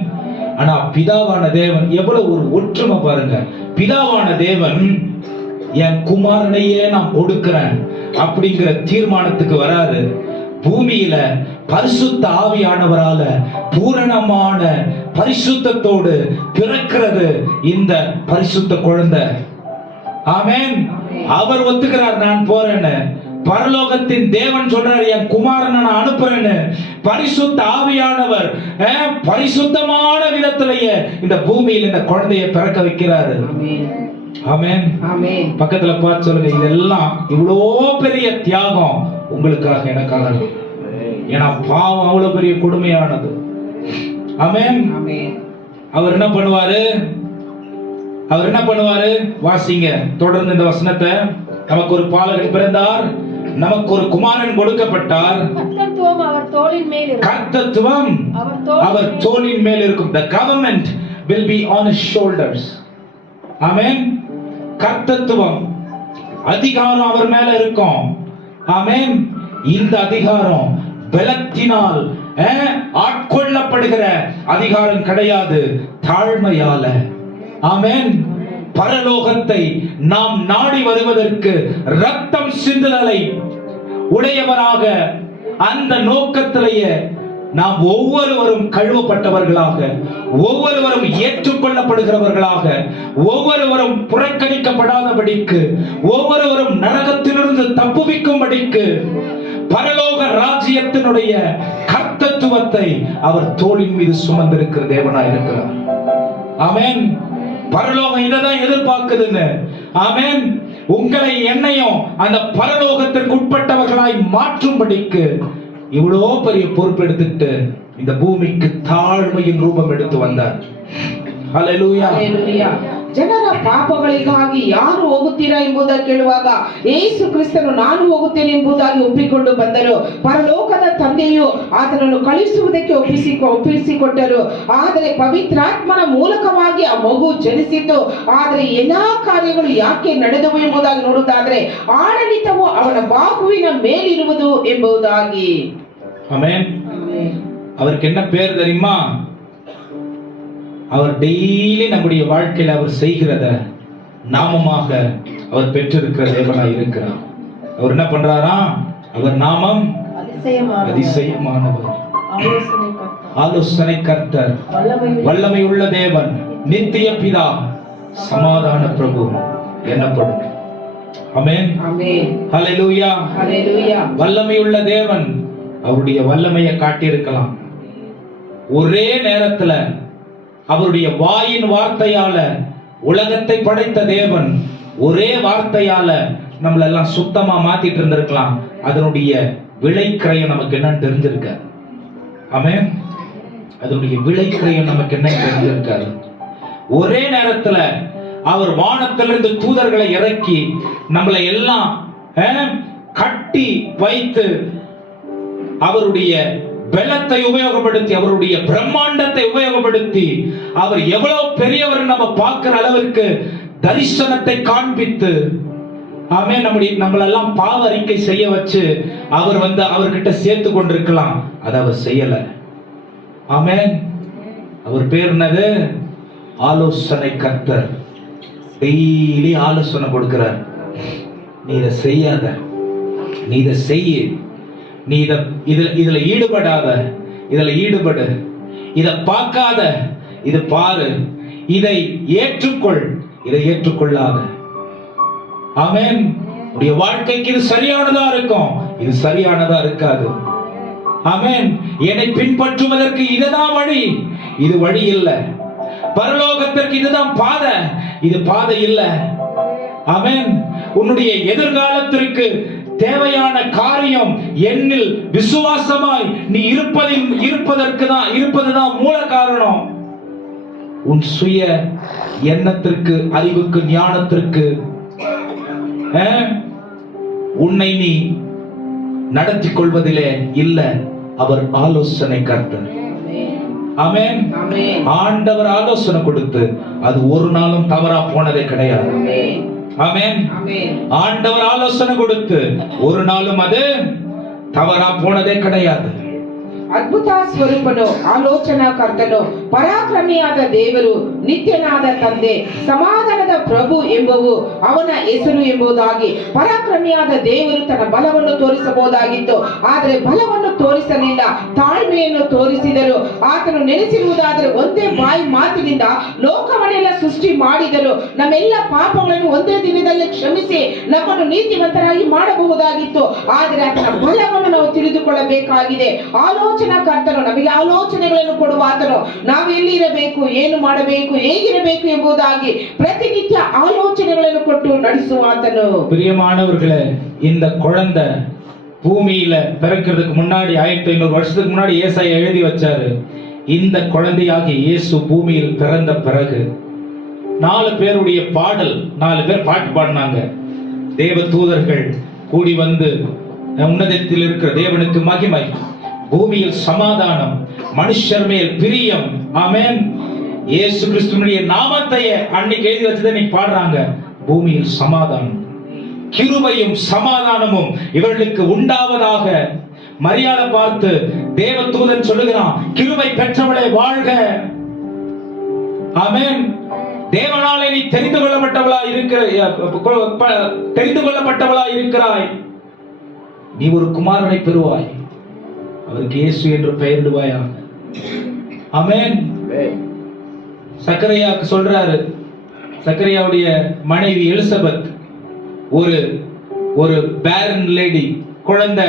ஆனா பிதாவான தேவன் எவ்வளவு ஒரு ஒற்றுமை பாருங்க. பிதாவான தேவன் என் குமாரனையே நான் கொடுக்கிறேன் அப்படிங்கிற தீர்மானத்துக்கு வராரு. பூமியில பரிசுத்த ஆவியானவரால பூரணமான பரிசுத்தத்தோடு பிறக்கிறது இந்த பரிசுத்த குழந்தை. ஆமென். அவர் ஒத்துக்கிறார் நான் போறேன்னு. பரலோகத்தின் தேவன் சொல்றாரு, என் குமாரனை நான் அனுப்புறேன்னு. பரிசுத்த ஆவியானவர் பரிசுத்தமான விதத்திலேயே இந்த பூமியில் இந்த குழந்தையை பிறக்க வைக்கிறாரு. ஆமென். ஆமென். பக்கத்துல பார்த்து சொல்லுங்க, இதெல்லாம் இவ்வளோ பெரிய தியாகம் உங்களுக்காக எனக்காக. ஏன்னா பாவம் அவ்வளவு பெரிய கொடுமையானது. ஆமென். ஆமென். அவர் என்ன பண்ணுவாரு? அவர் என்ன பண்ணுவாரு? வாசிங்க தொடர்ந்து இந்த வசனத்தை. நமக்கு ஒரு பாலகன் பிறந்தார், நமக்கு ஒரு குமாரன் கொடுக்கப்பட்டார், கர்த்தத்துவம் அவர் தோளின் மேல் இருக்கும். கர்த்தத்துவம் அவர் தோளின் மேல் இருக்கும். The government will be on his shoulders. ஆமென். கர்த்தத்துவம், அதிகாரம் அவர் மேல இருக்கும். ஆமென். இந்த அதிகாரம் பலத்தினால் ஆட்கொள்ளப்படுகிற அதிகாரம் கிடையாது, தாழ்மையால. ஆமென். பரலோகத்தை நாம் நாடி வருவதற்கு ரத்தம் சிந்துதலை உடையவராக, அந்த நோக்கத்திலேயே நாம் ஒவ்வொருவரும் கழுவப்பட்டவர்களாக, ஒவ்வொருவரும் ஏற்றுக்கொள்ளப்படுகிறவர்களாக, ஒவ்வொருவரும் புறக்கணிக்கப்படாதபடிக்கு, ஒவ்வொருவரும் நரகத்திலிருந்து தப்புவிக்கும்படிக்கு பரலோக ராஜ்யத்தினுடைய கர்த்தத்துவத்தை அவர் தோளின் மீது சுமந்திருக்கிற தேவனாய் இருக்கிறார். ஆமென். பரலோகம் இதைதான் எதிர்பார்க்குதுன்னு. ஆமென். உங்களை என்னையும் அந்த பரலோகத்திற்கு உட்பட்டவர்களாய் மாற்றும்படிக்கு இவ்வளோ பெரிய பொறுப்பு எடுத்துட்டு இந்த பூமிக்கு தாழ்மையின் ரூபம் எடுத்து வந்தார். ஹல்லேலூயா. ಹಲ್ಲೆಲೂಯಾ. ಜನರ ಪಾಪಗಳಿಗಾಗಿ ಯಾರು ಹೋಗುತ್ತೀರಾ ಎಂಬುದಾಗಿ ಕೇಳುವಾಗ ಯೇಸು ಕ್ರಿಸ್ತನು ನಾನು ಹೋಗುತ್ತೇನೆ ಎಂಬುದಾಗಿ ಒಪ್ಪಿಕೊಂಡು ಬಂದರು. ಪರಲೋಕದ ತಂದೆಯು ಆತನನ್ನು ಕಳುಹಿಸುವುದಕ್ಕೆ ಒಪ್ಪಿಸಿಕೊಟ್ಟರು. ಆದರೆ ಪವಿತ್ರಾತ್ಮನ ಮೂಲಕವಾಗಿ ಆ ಮಗು ಜನಿಸಿತು. ಆದರೆ ಎಲ್ಲಾ ಕಾರ್ಯಗಳು ಯಾಕೆ ನಡೆದವು ಎಂಬುದಾಗಿ ನೋಡುವುದಾದ್ರೆ ಆಡಳಿತವು ಅವನ ಬಾಹುವಿನ ಮೇಲಿರುವುದು ಎಂಬುದಾಗಿ. ஆமென். அவருக்கு என்ன பேர் தெரியுமா? அவர் டெய்லி நம்முடைய வாழ்க்கையில் அவர் செய்கிறத நாமமாக அவர் பெற்றிருக்கிற தேவனாய் இருக்கிறார். அவர் என்ன பண்றாரா? அவர் நாமம் அதிசயமானவர், ஆலோசனை கர்த்தர், வல்லமை உள்ள தேவன், நித்திய பிதா, சமாதான பிரபு எனப்படும். ஆமென். ஆமென். ஹல்லேலூயா. ஹல்லேலூயா. வல்லமை உள்ள தேவன் அவருடைய வல்லமையை காட்டியிருக்கலாம். ஒரே நேரத்துல அவருடைய வாயின் வார்த்தையால உலகத்தை படைத்த தேவன் ஒரே வார்த்தையால நம்மளெல்லாம் சுத்தமா மாத்திட்டு இருந்திருக்கலாம். அதனுடைய விளைக்கிரயம் நமக்கு என்னன்னு தெரிஞ்சிருக்காரு. ஆமென். அதனுடைய விளைக்கிரயம் நமக்கு என்ன தெரிஞ்சிருக்காரு. ஒரே நேரத்துல அவர் வானத்திலிருந்து தூதர்களை இறக்கி நம்மளை எல்லாம் கட்டி வைத்து அவருடைய பலத்தை உபயோகப்படுத்தி, அவருடைய பிரம்மாண்டத்தை உபயோகப்படுத்தி, அவர் எவ்வளவு பெரியவர் நம்ம பார்க்கிற அளவிற்கு தரிசனத்தை காண்பித்து, ஆமென், நம்மளெல்லாம் பாவ அறிக்கை செய்ய வச்சு அவர் அவர்கிட்ட சேர்த்து கொண்டிருக்கலாம். அதை அவர் செய்யல. ஆமென். அவர் பேர் என்னது? ஆலோசனை கர்த்தர். டெய்லி ஆலோசனை கொடுக்கிறார். நீ இதை செய்யாத, நீ இதை செய்ய, நீ இதுல ஈடுபடாத, இதுல ஈடுபடு, இதை பார்க்காத, இது பாரு, இதை ஏற்றுக்கொள், இதை ஏற்றுக்கொள்ளாத. ஆமென். உடைய வாழ்க்கைக்கு இது சரியானதா இருக்கும், இது சரியானதா இருக்காது. ஆமென். என்னை பின்பற்றுவதற்கு இதுதான் வழி, இது வழி இல்லை. பரலோகத்திற்கு இதுதான் பாதை, இது பாதை இல்லை. ஆமென். உன்னுடைய எதிர்காலத்திற்கு தேவையான காரியம் என்னில் விசுவாசமாய் நீ இருப்பதுதான் மூல காரணம். உன் சுய எண்ணத்திற்கு, அறிவுக்கு, ஞானத்திற்கு உன்னை நீ நடத்தி கொள்வதிலே இல்ல. அவர் ஆலோசனை கர்த்தர். ஆமென். ஆண்டவர் ஆலோசனை கொடுத்து அது ஒரு நாளும் தவறா போனதே கிடையாது. ஆமென். ஆண்டவர் ஆலோசனை கொடுத்து ஒரு நாளும் அது தவறா போனதே கிடையாது. ಅದ್ಭುತ ಸ್ವರೂಪನು, ಆಲೋಚನಾಕರ್ತನು, ಪರಾಕ್ರಮಿಯಾದ ದೇವರು, ನಿತ್ಯನಾದ ತಂದೆ, ಸಮಾಧಾನದ ಪ್ರಭು ಎಂಬುವು ಅವನ ಹೆಸರು ಎಂಬುದಾಗಿ. ಪರಾಕ್ರಮಿಯಾದ ದೇವರು ತನ್ನ ಬಲವನ್ನು ತೋರಿಸಬಹುದಾಗಿತ್ತು, ಆದರೆ ಬಲವನ್ನು ತೋರಿಸಲಿಲ್ಲ, ತಾಳ್ಮೆಯನ್ನು ತೋರಿಸಿದರು. ಆತನು ನೆನೆಸಿರುವುದಾದರೆ ಒಂದೇ ಬಾಯಿ ಮಾತಿನಿಂದ ಲೋಕವನ್ನೆಲ್ಲ ಸೃಷ್ಟಿ ಮಾಡಿದರು. ನಮ್ಮೆಲ್ಲ ಪಾಪಗಳನ್ನು ಒಂದೇ ದಿನದಲ್ಲಿ ಕ್ಷಮಿಸಿ ನಮ್ಮನ್ನು ನೀತಿವಂತರಾಗಿ ಮಾಡಬಹುದಾಗಿತ್ತು. ಆದರೆ ಆತನ ಬಲವನ್ನು ನಾವು ತಿಳಿದುಕೊಳ್ಳಬೇಕಾಗಿದೆ. ಆಲೋಚನಾಕರ್ತನು, ನಮಗೆ ಆಲೋಚನೆಗಳನ್ನು ಕೊಡುವ ಆತನು. ನಾವು ಎಲ್ಲಿರಬೇಕು, ಏನು ಮಾಡಬೇಕು, ಹೇಗಿರಬೇಕು ಎಂಬುದಾಗಿ ಪ್ರತಿನಿತ್ಯ ಆಲೋಚನೆಗಳನ್ನು ಕೊಟ್ಟು ನಡೆಸುವ ಆತನು. பிரியமானவர்களே, இந்த குழந்தை பூமியில பிறக்கிறதுக்கு முன்னாடி 1500 வருஷத்துக்கு முன்னாடி ஏசாயா எழுதி வச்சாரு. இந்த குழந்தையாகிய இயேசு பூமியில் பிறந்த பிறகு 4 பேருடைய பாடல், 4 பேர் பாட்டு பாடினாங்க. தேவ தூதர்கள் கூடி வந்து உன்னதத்தில் இருக்கிற தேவனுக்கு மகிமை, பூமியில் சமாதானம், மனுஷர் மேல் பிரியம். ஆமென். இயேசு கிறிஸ்துவினுடைய நாமத்தை அன்னைக்கு எழுதி வச்சதை நீ பாடுறாங்க. பூமியில் சமாதானம், கிருபையும் சமாதானமும் இவர்களுக்கு உண்டாவதாக. மரியாதை பார்த்து தேவ தூதன் சொல்லுகிறான், கிருபை பெற்றவளே வாழ்க. ஆமென். தேவனாலே நீ தெரிந்து கொள்ளப்பட்டவளா இருக்கிறாய். நீ ஒரு குமாரனை பெறுவாய், அவருக்கு இயேசு என்று பெயரிடுவாயாக. ஆமென். சக்கரையாக்கு சொல்றாரு, சக்கரையாவுடைய மனைவி எலிசபெத் ஒரு பேரன் லேடி, குழந்தை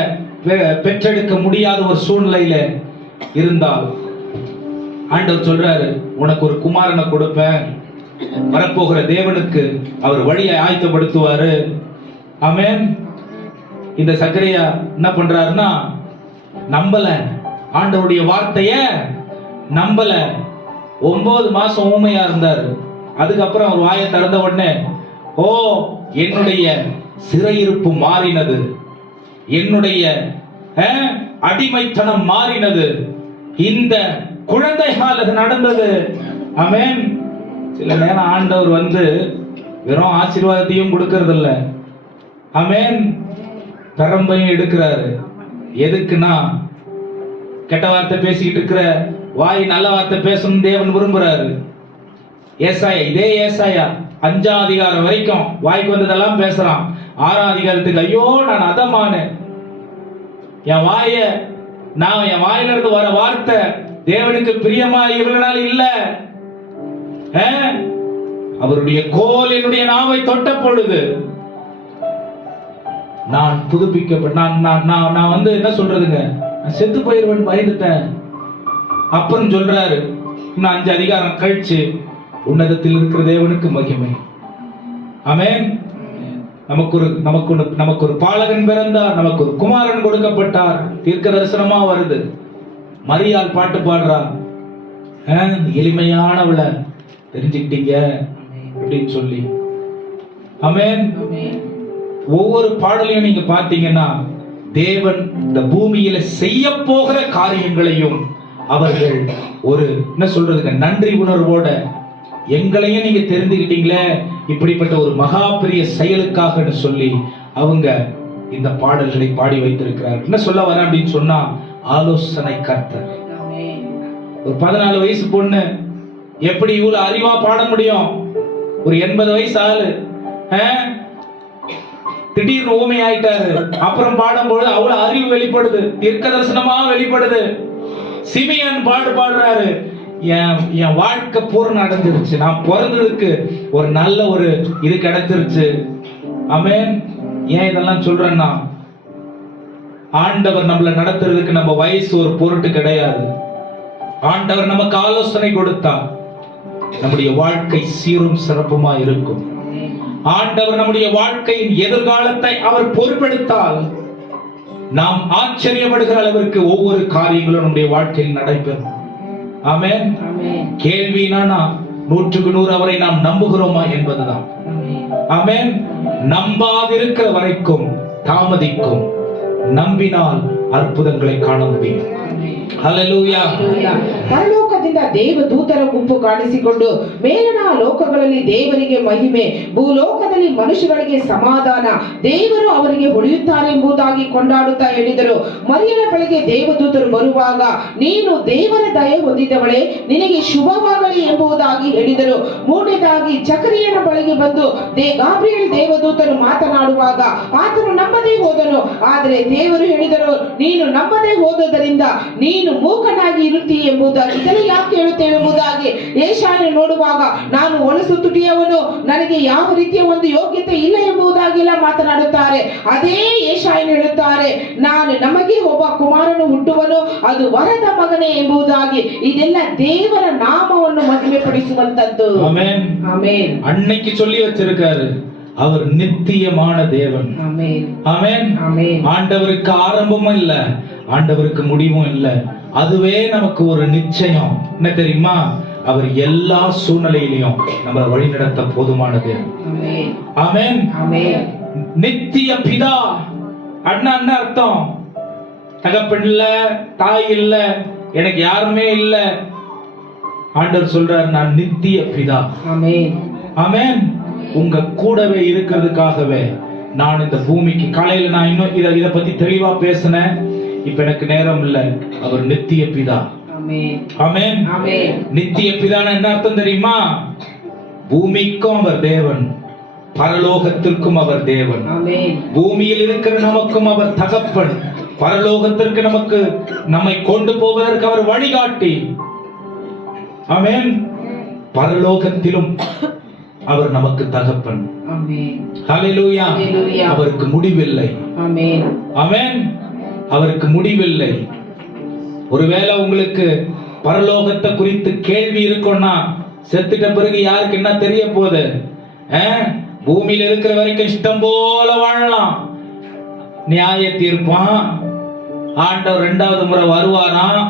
பெற்றெடுக்க முடியாத ஒரு சூழ்நிலையில இருந்தால் ஆண்டவர் சொல்றாரு, உனக்கு ஒரு குமாரனை கொடுப்பேன், வரப்போகிற தேவனுக்கு அவர் வழியை ஆயத்தப்படுத்துவாரு. ஆமென். இந்த சக்கரையா என்ன பண்றாருன்னா, நம்பல, ஆண்டவருடைய வார்த்தைய நம்பல. 9 மாசம் ஊமையா இருந்தாரு. அதுக்கப்புறம் அவர் வாயை திறந்த உடனே, ஓ என்னுடைய சிறையிருப்பு மாறினது, என்னுடைய அடிமைத்தனம் மாறினது, இந்த குழந்தையால் அது நடந்தது. ஆமென். சில நேரம் ஆண்டவர் வந்து வெறும் ஆசீர்வாதத்தையும் கொடுக்கறது இல்ல, ஆமென், பெரம்பையும் எடுக்கிறாரு. எதுக்குன்னா, கெட்ட வார்த்தை பேசிக்கிட்டு இருக்கிற வாய் நல்ல வார்த்தை பேசணும் தேவன் விரும்புறாரு. ஏசாயா, இதே ஏசாயா 5ஆம் அதிகாரம் வரைக்கும் வாய்க்கு வந்ததெல்லாம் பேசுறான். 6ஆம் அதிகாரத்துக்கு, ஐயோ நான் அதமானேன், என் வாயில இருந்து வர வார்த்தை தேவனுக்கு பிரியமா இவ்வளவு நாள் இல்ல. அவருடைய கோல் என்னுடைய நாவை தொட்ட பொழுது நான் புதுப்பிக்கப்பட்ட நான் வந்து என்ன சொல்றதுங்க, நான் செத்து போயிருவேன் பயந்துட்டேன். அப்புறம் சொல்றாரு, இன்னும் 5 அதிகாரம் கழிச்சு, உன்னதத்தில் இருக்கிற தேவனுக்கு மகிமை. ஆமென். நமக்கு ஒரு பாலகன் பிறந்தார், நமக்கு ஒரு குமாரன் கொடுக்கப்பட்டார். தீர்க்க தரிசனமா வருது. மரியாள் பாட்டு பாடுறா, எளிமையானவள தெரிஞ்சுக்கிட்டீங்க அப்படின்னு சொல்லி. ஆமென். ஒவ்வொரு பாடலையும் நீங்க பார்த்தீங்கன்னா, தேவன் இந்த பூமியில செய்ய போகிற காரியங்களையும் அவர்கள் ஒரு என்ன சொல்றதுங்க, நன்றி உணர்வோட, எங்களையும் நீங்க தெரிந்துகிட்டீங்களே இப்படிப்பட்ட ஒரு மகா பெரிய செயலுக்காக சொல்லி அவங்க இந்த பாடல்களை பாடி வைத்திருக்கிறார். என்ன சொல்ல வர அப்படின்னு சொன்னா, ஆலோசனை கர்த்தர். ஒரு 14 வயசு பொண்ணு எப்படி இவ்வளவு அறிவா பாட முடியும்? ஒரு 80 வயசு ஆளு திடீர்னு ஊமை ஆயிட்டாரு. அப்புறம் பாடும்போது அவ்வளவு அறிவு வெளிப்படுது, தீர்க்க தரிசனமா வெளிப்படுது. சிமியன் பாடுறாரு, என் வாழ்க்கை பூர்ணம் அடைஞ்சிருச்சு, நான் பிறந்ததுக்கு ஒரு நல்ல ஒரு இது கிடைச்சிருச்சு. ஆமென். ஏன் இதெல்லாம் சொல்றேன்னா, ஆண்டவர் நம்மளை நடத்துறதுக்கு நம்ம வயசு ஒரு பொருட்டு கிடையாது. ஆண்டவர் நமக்கு ஆலோசனை கொடுத்தார், நம்முடைய வாழ்க்கை சீரும் சிறப்புமா இருக்கும். ஆண்டவர் நம்முடைய வாழ்க்கையின் எதிர்காலத்தை அவர் பொறுப்பெடுத்தால் நாம் ஆச்சரியப்படுகிற அளவிற்கு ஒவ்வொரு காரியங்களும் நம்முடைய வாழ்க்கையில் நடைபெறும். ஆமென். கேள்வினா 100க்கு 100 அவரை நாம் நம்புகிறோமா என்பதுதான். ஆமென். நம்பாதிருக்கிற வரைக்கும் தாமதிக்கும், நம்பினால் அற்புதங்களை காண முடியும். ஹல்லேலூயா. ಪರಲೋಕದಿಂದ ದೇವದೂತರ ಗುಂಪು ಕಾಣಿಸಿಕೊಂಡು ಮೇಲಿನ ಲೋಕಗಳಲ್ಲಿ ದೇವರಿಗೆ ಮಹಿಮೆ, ಭೂಲೋಕದಲ್ಲಿ ಮನುಷ್ಯರಿಗೆ ಸಮಾಧಾನ, ದೇವರು ಅವರಿಗೆ ಹೊಳೆಯುತ್ತಾರೆ ಎಂಬುದಾಗಿ ಕೊಂಡಾಡುತ್ತಾ ಹೇಳಿದರು. ಮರಿಯನ ಬಳಿಗೆ ದೇವದೂತರು ಬರುವಾಗ, ನೀನು ದೇವರ ದಯೆ ಹೊಂದಿದವಳೆ, ನಿನಗೆ ಶುಭವಾಗಲಿ ಎಂಬುದಾಗಿ ಹೇಳಿದರು. ಮೂರನೇದಾಗಿ ಜಕರಿಯನ ಬಳಿಗೆ ಬಂದು ಗಾಬ್ರಿಯೇಲ್ ದೇವದೂತರು ಮಾತನಾಡುವಾಗ ಆತನು ನಂಬದೇ ಹೋದನು. ಆದರೆ ದೇವರು ಹೇಳಿದರು, ನೀನು ನಂಬದೇ ಹೋದುದರಿಂದ ನೀನು ಮೂಕನಾಗಿ ಇರುತ್ತೀ ಎಂಬುದಾಗಿ. ಇದನ್ನು ಯಾಕೆ ಹೇಳುತ್ತೇವೆ ಎಂಬುದಾಗಿ ಯೆಶಾಯನು ನೋಡುವಾಗ, ನಾನು ಹೊಲಸು ತುಟಿಯವನು, ನನಗೆ ಯಾವ ರೀತಿಯ ಒಂದು ಯೋಗ್ಯತೆ ಇಲ್ಲ ಎಂಬುದಾಗಿಲ್ಲ ಮಾತನಾಡುತ್ತಾರೆ. ಅದೇ ಯೆಶಾಯನು ಹೇಳುತ್ತಾರೆ, ನಮಗೆ ಒಬ್ಬ ಕುಮಾರನು ಹುಟ್ಟುವನು, ಅದು ವರದ ಮಗನೇ ಎಂಬುದಾಗಿ. ಇದೆಲ್ಲ ದೇವರ ನಾಮವನ್ನು ಮಹಿಮೆ ಪಡಿಸುವಂತದ್ದು. ஆமென். ஆமென். அன்னைக்கு சொல்லி வச்சிருக்காரு, அவர் நித்தியமான தேவன். ஆமென். ஆமென். ஆமென். ஆண்டவருக்கு ஆரம்பமும் இல்ல, ஆண்டவருக்கு முடிவும் இல்ல. அதுவே நமக்கு ஒரு நிச்சயம். என்ன தெரியுமா? அவர் எல்லா சூழ்நிலையிலையும் நம்மளை வழிநடத்த போதுமான தேவன். ஆமென். ஆமென். ஆமென். நித்திய பிதா. அண்ணா என்ன அர்த்தம்? தகப்பன் இல்ல, தாய் இல்ல, எனக்கு யாருமே இல்ல. ஆண்டவர் சொல்றார், நான் நித்திய பிதா. ஆமென். ஆமென். உங்க கூடவே இருக்கிறதுக்காகவே நான் இந்த பூமிக்கு காலையில நான் இன்னும் இத பத்தி தெளிவா பேசினேன். இப்ப எனக்கு நேரம் இல்ல. அவர் நித்திய பிதா. ஆமென். ஆமென். ஆமென். நித்திய பிதான்னு என்ன அர்த்தம் தெரியுமா? பூமிக்கும் அவர் தேவன், பரலோகத்திற்கும் அவர் தேவன். ஆமென். பூமியில் இருக்கிற நமக்கும் அவர் தகப்பன், பரலோகத்திற்கு நம்மை கொண்டு போவதற்கு அவர் வழிகாட்டி. ஆமென். பரலோகத்திலும் அவர் நமக்கு தகப்பன். ஆமென். ஹல்லேலூயா. ஹல்லேலூயா. அவருக்கு முடிவில்லை. ஆமென். ஆமென். அவருக்கு முடிவில்லை. ஒருவேளை உங்களுக்கு பரலோகத்தை குறித்து கேள்வி இருக்கும்னா, செத்துட்ட பிறகு யாருக்கு என்ன தெரிய போகுது? பூமியில இருக்கிற வரைக்கும் இஷ்டம் போல வாழலாம். நியாய தீர்ப்பான். ஆண்டவர் 2வது முறை வருவாராம்.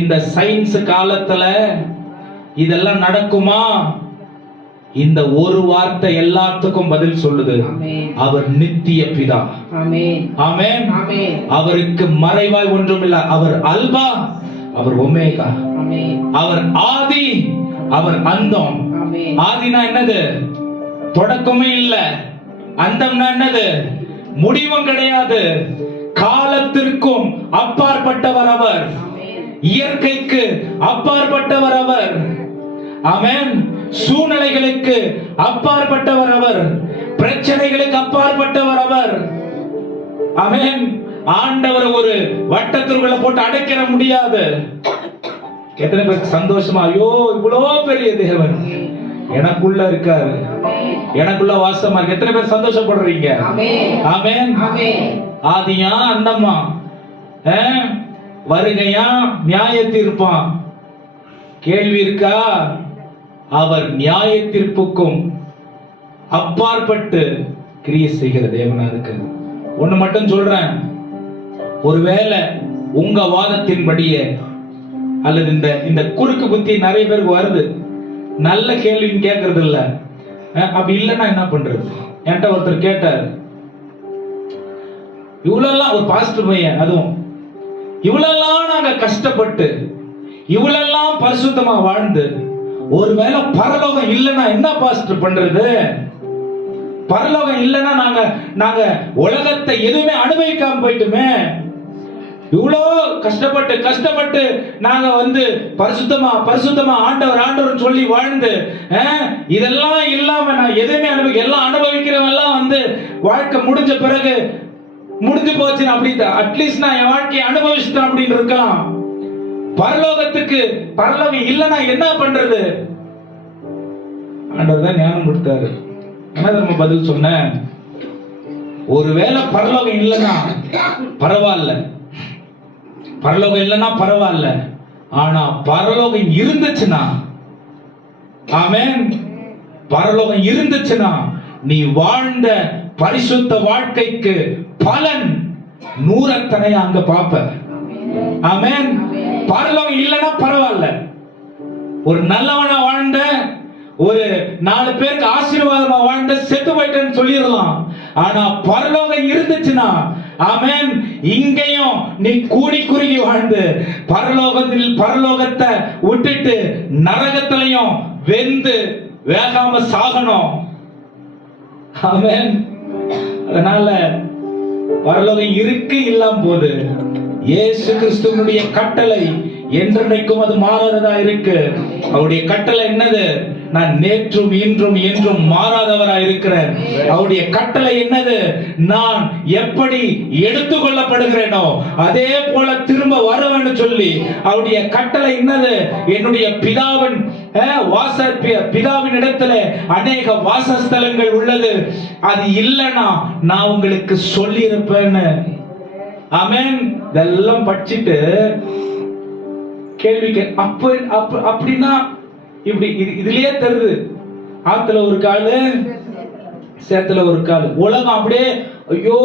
இந்த சயின்ஸ் காலத்துல இதெல்லாம் நடக்குமா? இந்த ஒரு வார்த்தை எல்லாத்துக்கும் பதில் சொல்லுது. அவர் நித்திய பிதா. ஆமென். ஆமென். ஆமென். அவருக்கு மறைவாய் ஒன்றும் இல்ல. அவர் அல்பா, அவர் ஒமேகா. ஆமென். அவர் ஆதி, அவர் அந்தம். ஆமென். ஆதினா என்னது? தொடக்கமே இல்ல. அந்தம்னா என்னது? முடிவும் கிடையாது. காலத்திற்கும் அப்பாற்பட்டவர் அவர். இயற்கைக்கு அப்பாற்பட்டவர் அவர். ஆமென். சூழ்நிலைகளுக்கு அப்பாற்பட்டவர் அவர். பிரச்சனைகளுக்கு அப்பாற்பட்டவர் அவர். ஆமென். ஆண்டவர் ஒரு வட்டத்திற்குள்ள போட்டு அடைக்கிற முடியாது. எத்தனை பேருக்கு சந்தோஷமா, ஐயோ இவ்வளோ பெரிய தேவன் எனக்குள்ள இருக்காரு, எனக்குள்ள வாசமா இருக்கு. எத்தனை பேர் சந்தோஷப்படுறீங்க? ஆமென். ஆமென். ஆதியா அந்தம்மா, வருகையா நியாய தீர்ப்பான். கேள்வி இருக்கா? அவர் நியாய தீர்ப்புக்கும் அப்பாற்பட்டு கிரியை செய்கிற தேவனா இருக்கு. ஒண்ணு மட்டும் சொல்றேன், ஒருவேளை உங்க வாதத்தின்படியே அல்லது இந்த குறுக்கு புத்தி நிறைய பேருக்கு வருது, நல்ல கேள்வின்னு கேட்கறது இல்ல. அப்படி இல்லைன்னா என்ன பண்றது? என்கிட்ட ஒருத்தர் கேட்டார், இவ்வளெல்லாம் ஒரு பாஸ்டர் பையன், அதுவும் இவ்வளெல்லாம் நாங்க கஷ்டப்பட்டு இவ்வளெல்லாம் பரிசுத்தமா வாழ்ந்து ஒருவேளை பரலோகம் இல்லைன்னா என்ன பாஸ்டர் பண்றது? பரலோகம் இல்லைன்னா நாங்க உலகத்தை எதுவுமே அனுபவிக்காம போயிட்டுமே. இவ்வளோ கஷ்டப்பட்டு நாங்க பரிசுத்தமா ஆண்டவர் சொல்லி வாழ்ந்து இதெல்லாம் இல்லாம நான் எதுவுமே எல்லாம் அனுபவிக்கிறவன் எல்லாம் வாழ்க்கை முடிஞ்ச பிறகு முடிஞ்சு போச்சுன்னு அப்படி அட்லீஸ்ட் நான் என் வாழ்க்கையை அனுபவிச்சுட்டேன் அப்படின்னு இருக்கலாம். பரலோகம் இல்லைன்னா என்ன பண்றது? ஆண்டவர் தான் ஞானம் கொடுத்தாரு. என்ன நம்ம பதில் சொன்ன? ஒருவேளை பரலோகம் இல்லைன்னா பரவாயில்ல, பரலோகம் இல்லைன்னா பரவாயில்ல, ஆனா பரலோகம் இருந்துச்சுன்னா, ஆமென், பரலோகம் இருந்துச்சுன்னா நீ வாழ்ந்த பரிசுத்த வாழ்க்கைக்கு பலன் 100 அங்க பாப்ப. ஆமென். பரலோகம் இல்லைன்னா பரவாயில்ல, ஒரு நல்லவனா வாழ்ந்த, ஒரு 4 பேருக்கு ஆசீர்வாதமா வாழ்ந்த, செத்து போயிட்டேன்னு சொல்லிடலாம். ஆனா பரலோகம் இருந்துச்சுன்னா ஆமென். இங்கேயும் நீ கூடி குறுகி வாழ்ந்து பரலோகத்தை விட்டுட்டு நரகத்திலையும் வெந்து வேகாம சாகணும். ஆமென். அதனால பரலோகம் இருக்கு இல்லாம போது இயேசு கிறிஸ்துவினுடைய கட்டளை என்றென்றைக்கும் அது மாறாததா இருக்கு. அவருடைய கட்டளை என்னது? நான் நேற்றும் இன்றும் என்றும் மாறாதவரா இருக்கிறேன். அவருடைய கட்டளை என்னது? நான் எப்படி எடுத்துக்கொள்ளப்படுகிறேனோ அதே போல திரும்ப வருவேன்னு சொல்லி அவருடைய கட்டளை என்னது? என்னுடைய பிதாவின் இடத்துல அநேக வாசஸ்தலங்கள் உள்ளது, அது இல்லைன்னா நான் உங்களுக்கு சொல்லி இருப்பேன்னு. ஆமென். இதெல்லாம் படிச்சுட்டு கேள்வி அப்படின்னா இப்படி இதுலயே தெரியுது. ஆத்துல ஒரு காலு, சேத்துல ஒரு காலு. உலகம் அப்படியே ஐயோ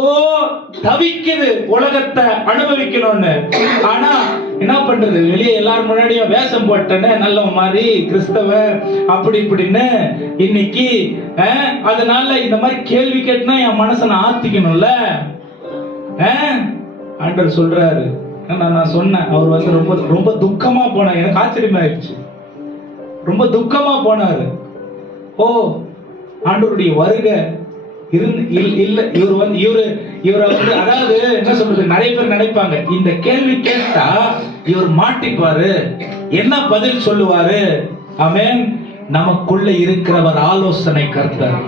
தவிக்குது உலகத்தை அனுபவிக்கணும்னு. ஆனா என்ன பண்றது? வெளியே எல்லாரும் முன்னாடியும் வேஷம் போட்டேன்னு நல்ல மாதிரி கிறிஸ்தவ அப்படி இப்படின்னு இன்னைக்கு. அதனால இந்த மாதிரி கேள்வி கேட்டுனா என் மனசை நான் ஆத்திக்கணும்ல. ஆண்டவர் சொல்றாரு. நான் சொன்னேன், அவர் வந்து ரொம்ப ரொம்ப துக்கமா போனார். எனக்கு ஆச்சரியமா ஆயிடுச்சு. ரொம்ப துக்கமா போனாரு. ஓ, ஆண்டவருடைய வருகை இல்ல. இவரை வந்து அதாவது என்ன சொல்றது, நிறைய பேர் நினைப்பாங்க இந்த கேள்வி கேட்டா இவர் மாட்டிப்பாரு, என்ன பதில் சொல்லுவாரு. ஆமென். நமக்குள்ள இருக்கிறவர் ஆலோசனை கர்த்தர்.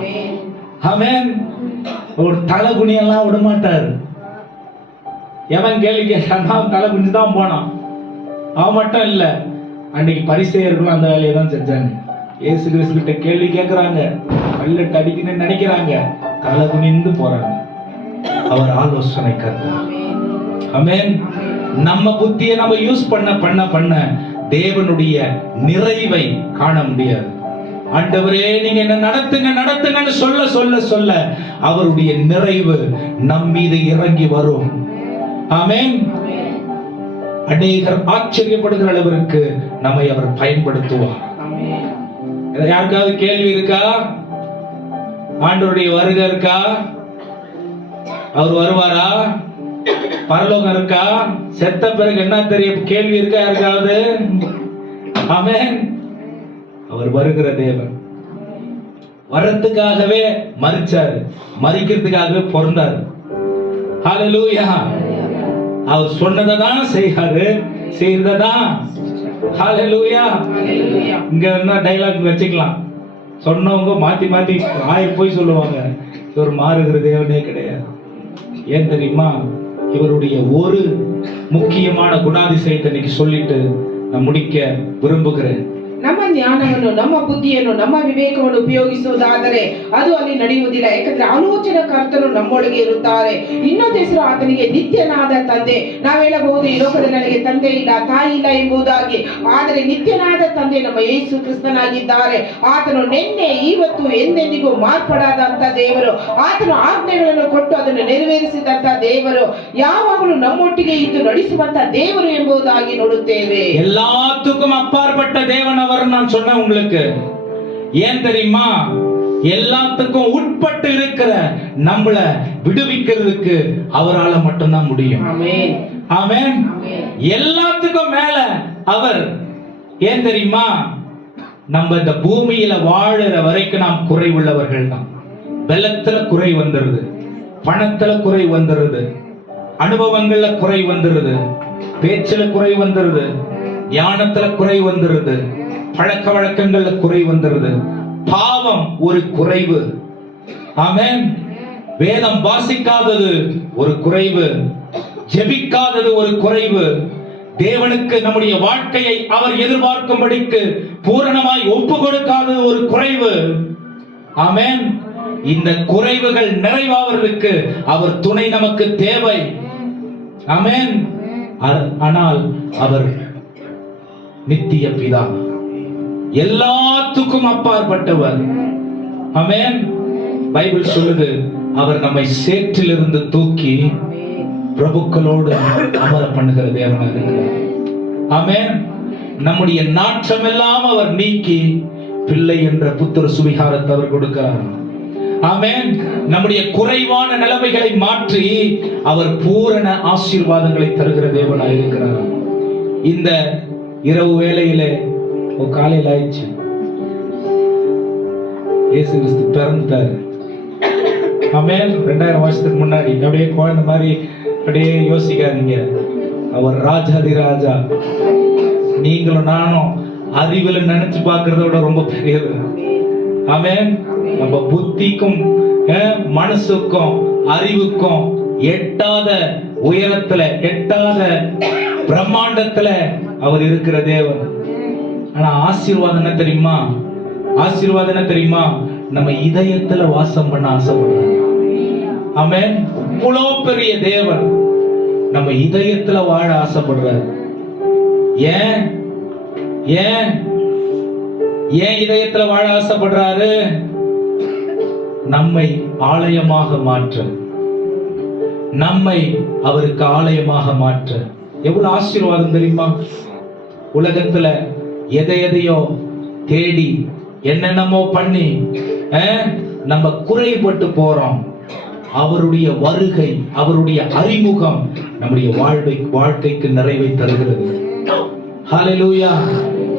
ஆமென். ஒரு தலகுனியெல்லாம் விட மாட்டாரு. எவன் கேள்வி கேட்டான் தலை குனிஞ்சு தான் போனான். அவன் மட்டும் இல்ல, அன்னைக்கு பரிசேயர்களும் அந்த வேலையை தான் செஞ்சாங்க. இயேசு கிறிஸ்து கிட்ட கேள்வி கேட்கிறாங்க, பல்லட்டு அடிக்கணும்னு நினைக்கிறாங்க, தலை குனிந்து போறாங்க. அவர் ஆலோசனை கர்த்தர். ஆமென். நம்ம புத்தியை நம்ம யூஸ் பண்ண தேவனுடைய நிறைவை காண முடியாது. ஆண்டவரே நீங்க என்ன நடத்துங்கன்னு சொல்ல அவருடைய நிறைவு நம் மீது இறங்கி வரும். ஆமென். அநேகர் ஆச்சரியப்படுகிற அளவிற்கு நம்மை அவர் பயன்படுத்துவார். யாருக்காவது கேள்வி இருக்கா? ஆண்டவருடைய வருகை இருக்கா? அவர் வருவாரா? பரலோகம் இருக்கா? செத்த பிறகு என்ன தெரியும்? கேள்வி இருக்கா யாருக்காவது? ஆமென். அவர் வருகிற தேவன். வரத்துக்காகவே மரிச்சாரு, மரிக்கிறதுக்காகவே பிறந்தாரு. ஹல்லேலூயா. அவர் சொன்னதான் செய்யறதான். ஹல்லேலூயா. இங்க என்ன டைலாக் வச்சுக்கலாம், சொன்னவங்க மாத்தி போய் சொல்லுவாங்க. இவர் மாறுகிற தேவனே கிடையாது. ஏன் தெரியுமா? இவருடைய ஒரு முக்கியமான குணாதிசயத்தை இன்னைக்கு சொல்லிட்டு நான் முடிக்க விரும்புகிறேன். ನಮ್ಮ ಜ್ಞಾನವನ್ನು, ನಮ್ಮ ಬುದ್ಧಿಯನ್ನು, ನಮ್ಮ ವಿವೇಕವನ್ನು ಉಪಯೋಗಿಸುವುದಾದರೆ ಅದು ಅಲ್ಲಿ ನಡೆಯುವುದಿಲ್ಲ. ಯಾಕಂದ್ರೆ ಆಲೋಚನಾ ಕರ್ತರು ನಮ್ಮೊಳಗೆ ಇರುತ್ತಾರೆ. ಇನ್ನೊಂದು ಹೆಸರು ಆತನಿಗೆ ನಿತ್ಯನಾದ ತಂದೆ. ನಾವು ಹೇಳಬಹುದು ಈ ಲೋಕದಲ್ಲಿ ನನಗೆ ತಂದೆ ಇಲ್ಲ, ತಾಯಿ ಇಲ್ಲ ಎಂಬುದಾಗಿ. ಆದರೆ ನಿತ್ಯನಾದ ತಂದೆ ನಮ್ಮ ಯೇಸು ಕ್ರಿಸ್ತನಾಗಿದ್ದಾರೆ. ಆತನು ನಿನ್ನೆ ಇವತ್ತು ಎಂದೆಂದಿಗೂ ಮಾರ್ಪಡಾದಂತ ದೇವರು. ಆತನು ಆಜ್ಞೆಗಳನ್ನು ಕೊಟ್ಟು ಅದನ್ನು ನೆರವೇರಿಸಿದಂತ ದೇವರು. ಯಾವಾಗಲೂ ನಮ್ಮೊಟ್ಟಿಗೆ ಇದ್ದು ನಡೆಸುವಂತ ದೇವರು ಎಂಬುದಾಗಿ ನೋಡುತ್ತೇವೆ. எல்லாத்துக்கும் அப்பாற்பட்ட தேவன் அவர். நான் சொன்னேன் உங்களுக்கு, ஏன் தெரியுமா? எல்லாத்துக்கும் உட்பட்டு இருக்கிற நம்மள விடுவிக்கிறதுக்கு அவரால மட்டும்தான் முடியும். ஆமென். ஆமென். எல்லாத்துக்கும் மேல அவர். ஏன் தெரியுமா? நம்ம இந்த பூமியில வாழுற வரைக்கும் நாம் குறைவுள்ளவர்கள் தான். வெள்ளத்துல குறை வந்துருது, பணத்துல குறை வந்துருது, அனுபவங்கள்ல குறை வந்துருது, பேச்சுல குறை வந்துருது, ஞானத்துல குறை வந்துருது, பழக்க வழக்கங்கள்ல குறை வந்துருது. பாவம் ஒரு குறைவு. ஆமென். வேதம் வாசிக்காதது ஒரு குறைவு, ஜெபிக்காதது ஒரு குறைவு, தேவனுக்கு நம்முடைய வாழ்க்கையை அவர் எதிர்பார்க்கும்படிக்கு பூரணமாய் ஒப்பு கொடுக்காதது ஒரு குறைவு. ஆமென். இந்த குறைவுகள் நிறைவாவதற்கு அவர் துணை நமக்கு தேவை. ஆமென். ஆனால் அவர் நித்திய பிதா, எல்லாத்துக்கும் அப்பாற்பட்டவர். ஆமென். பைபிள் சொல்லுது, அவர் நம்மை சேற்றிலிருந்து தூக்கி பிரபுக்களோடு அமர பண்ணுகிற தேவனாக இருக்கிறார். ஆமென். நம்முடைய நாற்றமெல்லாம் அவர் நீக்கி பிள்ளை என்ற புத்திர சுவிகாரத்தை அவர் கொடுக்கிறார். ஆமென். நம்முடைய குறைவான நிலைமைகளை மாற்றி அவர் பூரண ஆசீர்வாதங்களை தருகிற தேவனாய் இருக்கிறார். இந்த இரவு வேளையிலே காலையில் ஆயிடுச்சு, இயேசு கிறிஸ்து பிறந்துட்டாரு. ஆமென். 2000 வருஷத்துக்கு முன்னாடி அப்படியே குழந்தை மாதிரி அப்படியே யோசிக்காதீங்க. அவர் ராஜாதி ராஜா. நீங்களும் நானும் அறிவுல நினைச்சு பார்க்கறத விட ரொம்ப பெரியது. ஆமென். நம்ம புத்திக்கும் மனசுக்கும் அறிவுக்கும் எட்டாத உயரத்துல, எட்டாத பிரம்மாண்டத்துல அவர் இருக்கிற தேவன். ஆனா ஆசீர்வாதம் என்ன தெரியுமா? ஆசீர்வாதம் என்ன தெரியுமா? நம்ம இதயத்துல வாசம் பண்ண ஆசைப்படுறார். ஆமென். இவ்வளோ பெரிய தேவன் நம்ம இதயத்துல வாழ ஆசைப்படுறார். ஏன் ஏன் ஏன் இதயத்துல வாழ ஆசைப்படுறாரு? நம்மை ஆலயமாக மாற்ற, நம்மை அவருக்கு ஆலயமாக மாற்ற. எவ்வளவு ஆசீர்வாதம் தெரியுமா? உலகத்துல எதையோ தேடி என்னென்னமோ பண்ணி நம்ம குறைபட்டு போறோம். அவருடைய வருகை, அவருடைய அறிமுகம் நம்முடைய வாழ்க்கைக்கு நிறைவை தருகிறது. ஹல்லேலூயா.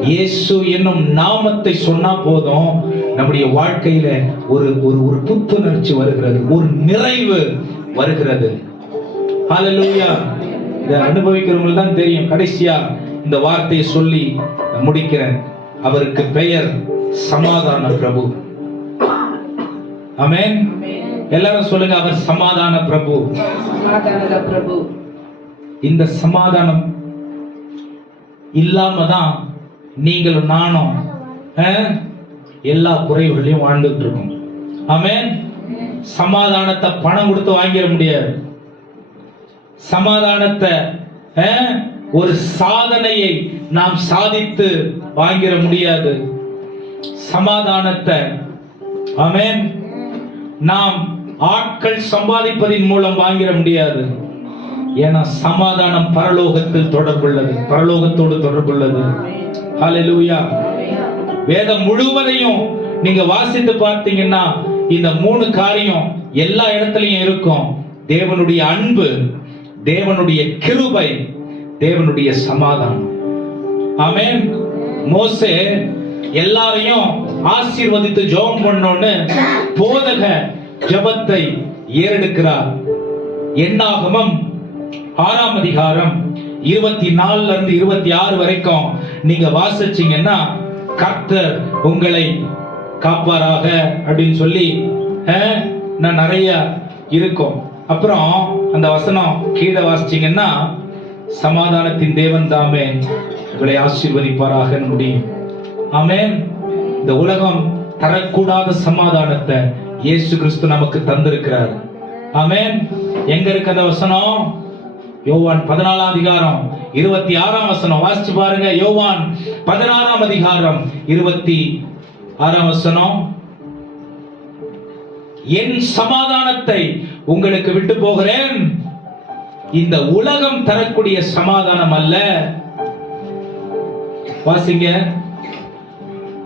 இயேசு என்னும் நாமத்தை சொன்னா போதும், நம்முடைய வாழ்க்கையில ஒரு ஒரு புத்துணர்ச்சி வருகிறது, ஒரு நிறைவு வருகிறது. ஹல்லேலூயா. இதை அனுபவிக்கிறவங்க தான் தெரியும். கடைசியா இந்த வார்த்தையை சொல்லி முடிக்கிறேன். அவருக்கு பெயர் சமாதான பிரபு. ஆமென். எல்லாரும் சொல்லுங்க, அவர் சமாதான பிரபு. சமாதானத பிரபு. இந்த சமாதானம் இல்லாம தான் நீங்களும் நானும் எல்லா குறைவுகளையும் வாழ்ந்துட்டு இருக்கோம். ஆமென். சமாதானத்தை பணம் கொடுத்து வாங்கிட முடியாது. சமாதானத்தை ஒரு சாதனையை நாம் சாதித்து வாங்கிட முடியாது. சமாதானத்தை ஆமென் நாம் ஆட்கள் சம்பாதிப்பதின் மூலம் வாங்கிட முடியாது. ஏன்னா சமாதானம் பரலோகத்தில் தொடர்புள்ளது, பரலோகத்தோடு தொடர்புள்ளது. ஹல்லேலூயா. வேதம் முழுவதையும் நீங்க வாசித்து பார்த்தீங்கன்னா இந்த 3 காரியம் எல்லா இடத்துலயும் இருக்கும். தேவனுடைய அன்பு, தேவனுடைய கிருபை, தேவனுடைய சமாதானம். ஆமென். மோசே எல்லாரையும் ஆசீர்வதித்து ஜெபம் பண்ணோன்னு போதக ஜெபத்தை ஏறெடுக்கிறார். என்னாகமம் 6ஆம் அதிகாரம் 24 இருந்து 26 வரைக்கும் நீங்க வாசிச்சீங்கன்னா கர்த்தர் உங்களை காப்பாராக அப்படின்னு சொல்லி நான் நிறைய இருக்கும். அப்புறம் அந்த வசனம் கீழே வாசிச்சீங்கன்னா சமாதானத்தின் தேவன் தாமே உங்களை ஆசீர்வதிப்பாராக முடியும். ஆமென். இந்த உலகம் தரக்கூடாத சமாதானத்தை இயேசு கிறிஸ்து நமக்கு தந்திருக்கிறார். ஆமென். எங்க இருக்கு அந்த வசனம்? யோவான் 14ஆம் அதிகாரம் 26ஆம் வசனம் வாசிச்சு பாருங்க. யோவான் 16ஆம் அதிகாரம் 26ஆம் வசனம். என் சமாதானத்தை உங்களுக்கு விட்டு போகிறேன், இந்த உலகம் தரக்கூடிய சமாதானம் அல்ல. வாசிங்க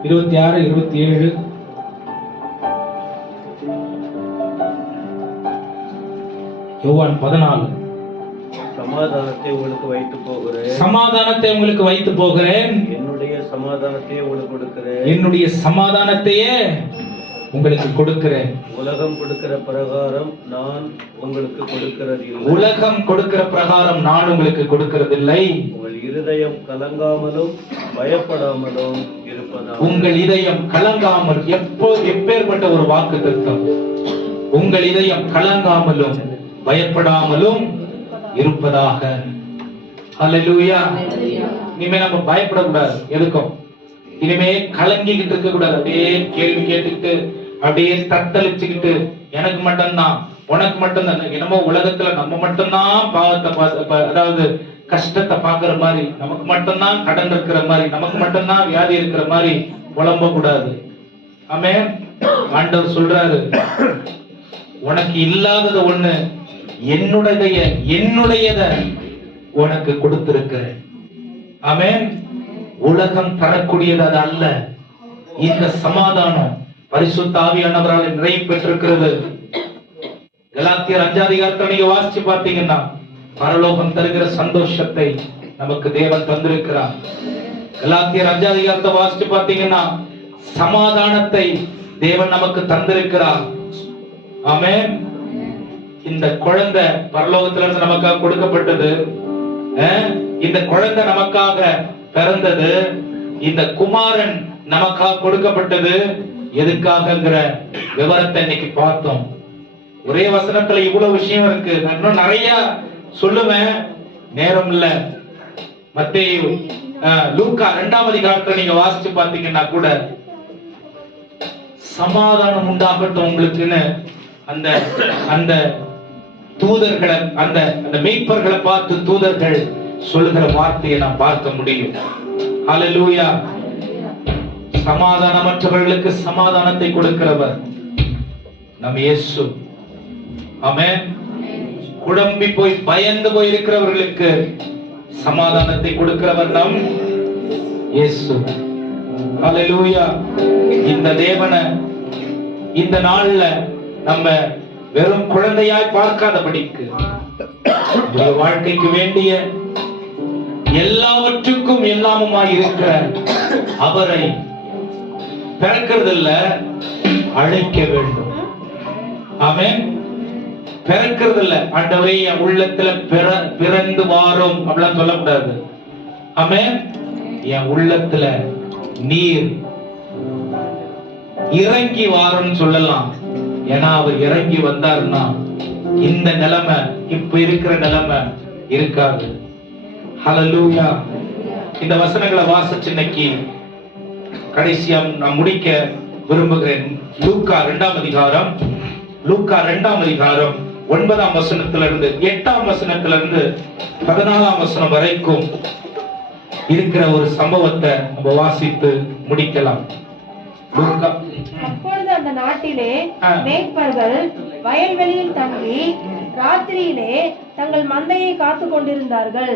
26 27. யோவான் 14. சமாதானத்தை உங்களுக்கு வைத்து போகிறேன், சமாதானத்தை உங்களுக்கு வைத்து போகிறேன், என்னுடைய சமாதானத்தை உங்களுக்கு கொடுக்கிறேன், என்னுடைய சமாதானத்தையே உங்களுக்கு கொடுக்கிறேன். உலகம் கொடுக்கிற பிரகாரம் நான் உங்களுக்கு கொடுக்கிறதில்லை, உலகம் கொடுக்கிற பிரகாரம் நான் உங்களுக்கு கொடுக்கிறதில்லை. உங்கள் இருதயம் கலங்காமலும் பயப்படாமலும் இருப்பதாக. உங்கள் இதயம் கலங்காமல், எப்பேற்பட்ட ஒரு வாக்கு தத்துவம்! உங்கள் இதயம் கலங்காமலும் பயப்படாமலும் இருப்பதாக. ஹல்லேலூயா. இனிமே நம்ம பயப்படக்கூடாது எதுக்கும். இனிமே கலங்கிக்கிட்டு இருக்க கூடாது. அப்படியே கேள்வி கேட்டுக்கிட்டு, அப்படியே தத்தளிச்சுக்கிட்டு, எனக்கு மட்டும்தான், உனக்கு மட்டும்தான், என்னமோ உலகத்துல நம்ம மட்டும்தான் பாவத்தை அதாவது கஷ்டத்தை பாக்குற மாதிரி, நமக்கு மட்டும்தான் கடன் இருக்கிற மாதிரி, நமக்கு மட்டும்தான் வியாதி இருக்கிற மாதிரி புலம்ப கூடாது. ஆமென். ஆண்டவர் சொல்றாரு, உனக்கு இல்லாதது ஒண்ணு என்னுடையத உனக்கு கொடுத்திருக்கிறேன். ஆமென். உலகம் தரக்கூடியது அது அல்ல. இந்த சமாதானம் பரிசுத்த ஆவியானவரால் நிறைவு பெற்றிருக்கிறது. கலாத்தியர் 5 அதிகாரத்தை நீங்க வாசிச்சு பார்த்தீங்கன்னா பரலோகம் தருகிற சந்தோஷத்தை நமக்கு தேவன் தந்திருக்கிறார். கலாத்தியர் 5 அதிகாரத்தை வாசிச்சு பார்த்தீங்கன்னா சமாதானத்தை தேவன் நமக்கு தந்திருக்கிறார். ஆமென். இந்த குழந்தை பரலோகத்துல இருந்து நமக்காக கொடுக்கப்பட்டது. இந்த குழந்தை நமக்காக பிறந்தது. இந்த குமாரன் நமக்காக கொடுக்கப்பட்டது. எதுக்காகங்கிற விவரத்தை இன்னைக்கு பார்த்தோம். ஒரே வசனத்துல இவ்வளவு விஷயம் இருக்கு. நான் இன்னும் நிறைய சொல்லுவேன், நேரம் இல்ல. மத்தேயு லூக்கா 2ஆம் அதிகாரத்தை நீங்க வாசிச்சு பார்த்தீங்கன்னா கூட சமாதானம் உண்டாகட்டும் உங்களுக்குன்னு அந்த அந்த தூதர்களை அந்த அந்த மேய்ப்பர்களை பார்த்து தூதர்கள் சொல்லுகிற வார்த்தையை நாம் பார்க்க முடியும். ஹல்லேலூயா. சமாதானமற்றவர்களுக்கு சமாதானத்தை கொடுக்கிறவர் நம் இயேசு. ஆமென். குழம்பி போய் பயந்து போய் இருக்கிறவர்களுக்கு சமாதானத்தை கொடுக்கிறவர் நம் இயேசு. ஹல்லேலூயா. இந்த தேவனை இந்த நாள்ல நம்ம வெறும் குழந்தையாய் பார்க்காதபடிக்கு வாழ்க்கைக்கு வேண்டிய எல்லாவற்றுக்கும் எல்லாமுமாய் இருக்கிற அவரை பிறக்கிறதில்ல, அழைக்க வேண்டும். ஆமென். பிறக்கிறதில்ல. ஆண்டவரே என் உள்ளத்துல பிறந்து வாரும் அப்படிலாம் சொல்லக்கூடாது. ஆமென். என் உள்ளத்துல நீர் இறங்கி வாரும்னு சொல்லலாம். ஏன்னா அவர் இறங்கி வந்தாருன்னா இந்த நிலைமை இப்ப இருக்கிற நிலைமை இருக்காது. ஹல்லேலூயா. இந்த வசனங்களை வாசிச்சு இன்னைக்கு கடைசியா நான் முடிக்க விரும்புகிறேன். லூக்கா 2ஆம் அதிகாரம் 9ஆம் வசனத்திலிருந்து 8ஆம் வசனத்திலிருந்து 14ஆம் வசனம் வரைக்கும் இருக்கிற ஒரு சம்பவத்தை நம்ம வாசித்து முடிக்கலாம். அப்பொழுது அந்த நாட்டிலே மேய்ப்பர்கள் வயல்வெளியில் தங்கி ராத்திரியிலே தங்கள் மந்தையை காத்து கொண்டிருந்தார்கள்.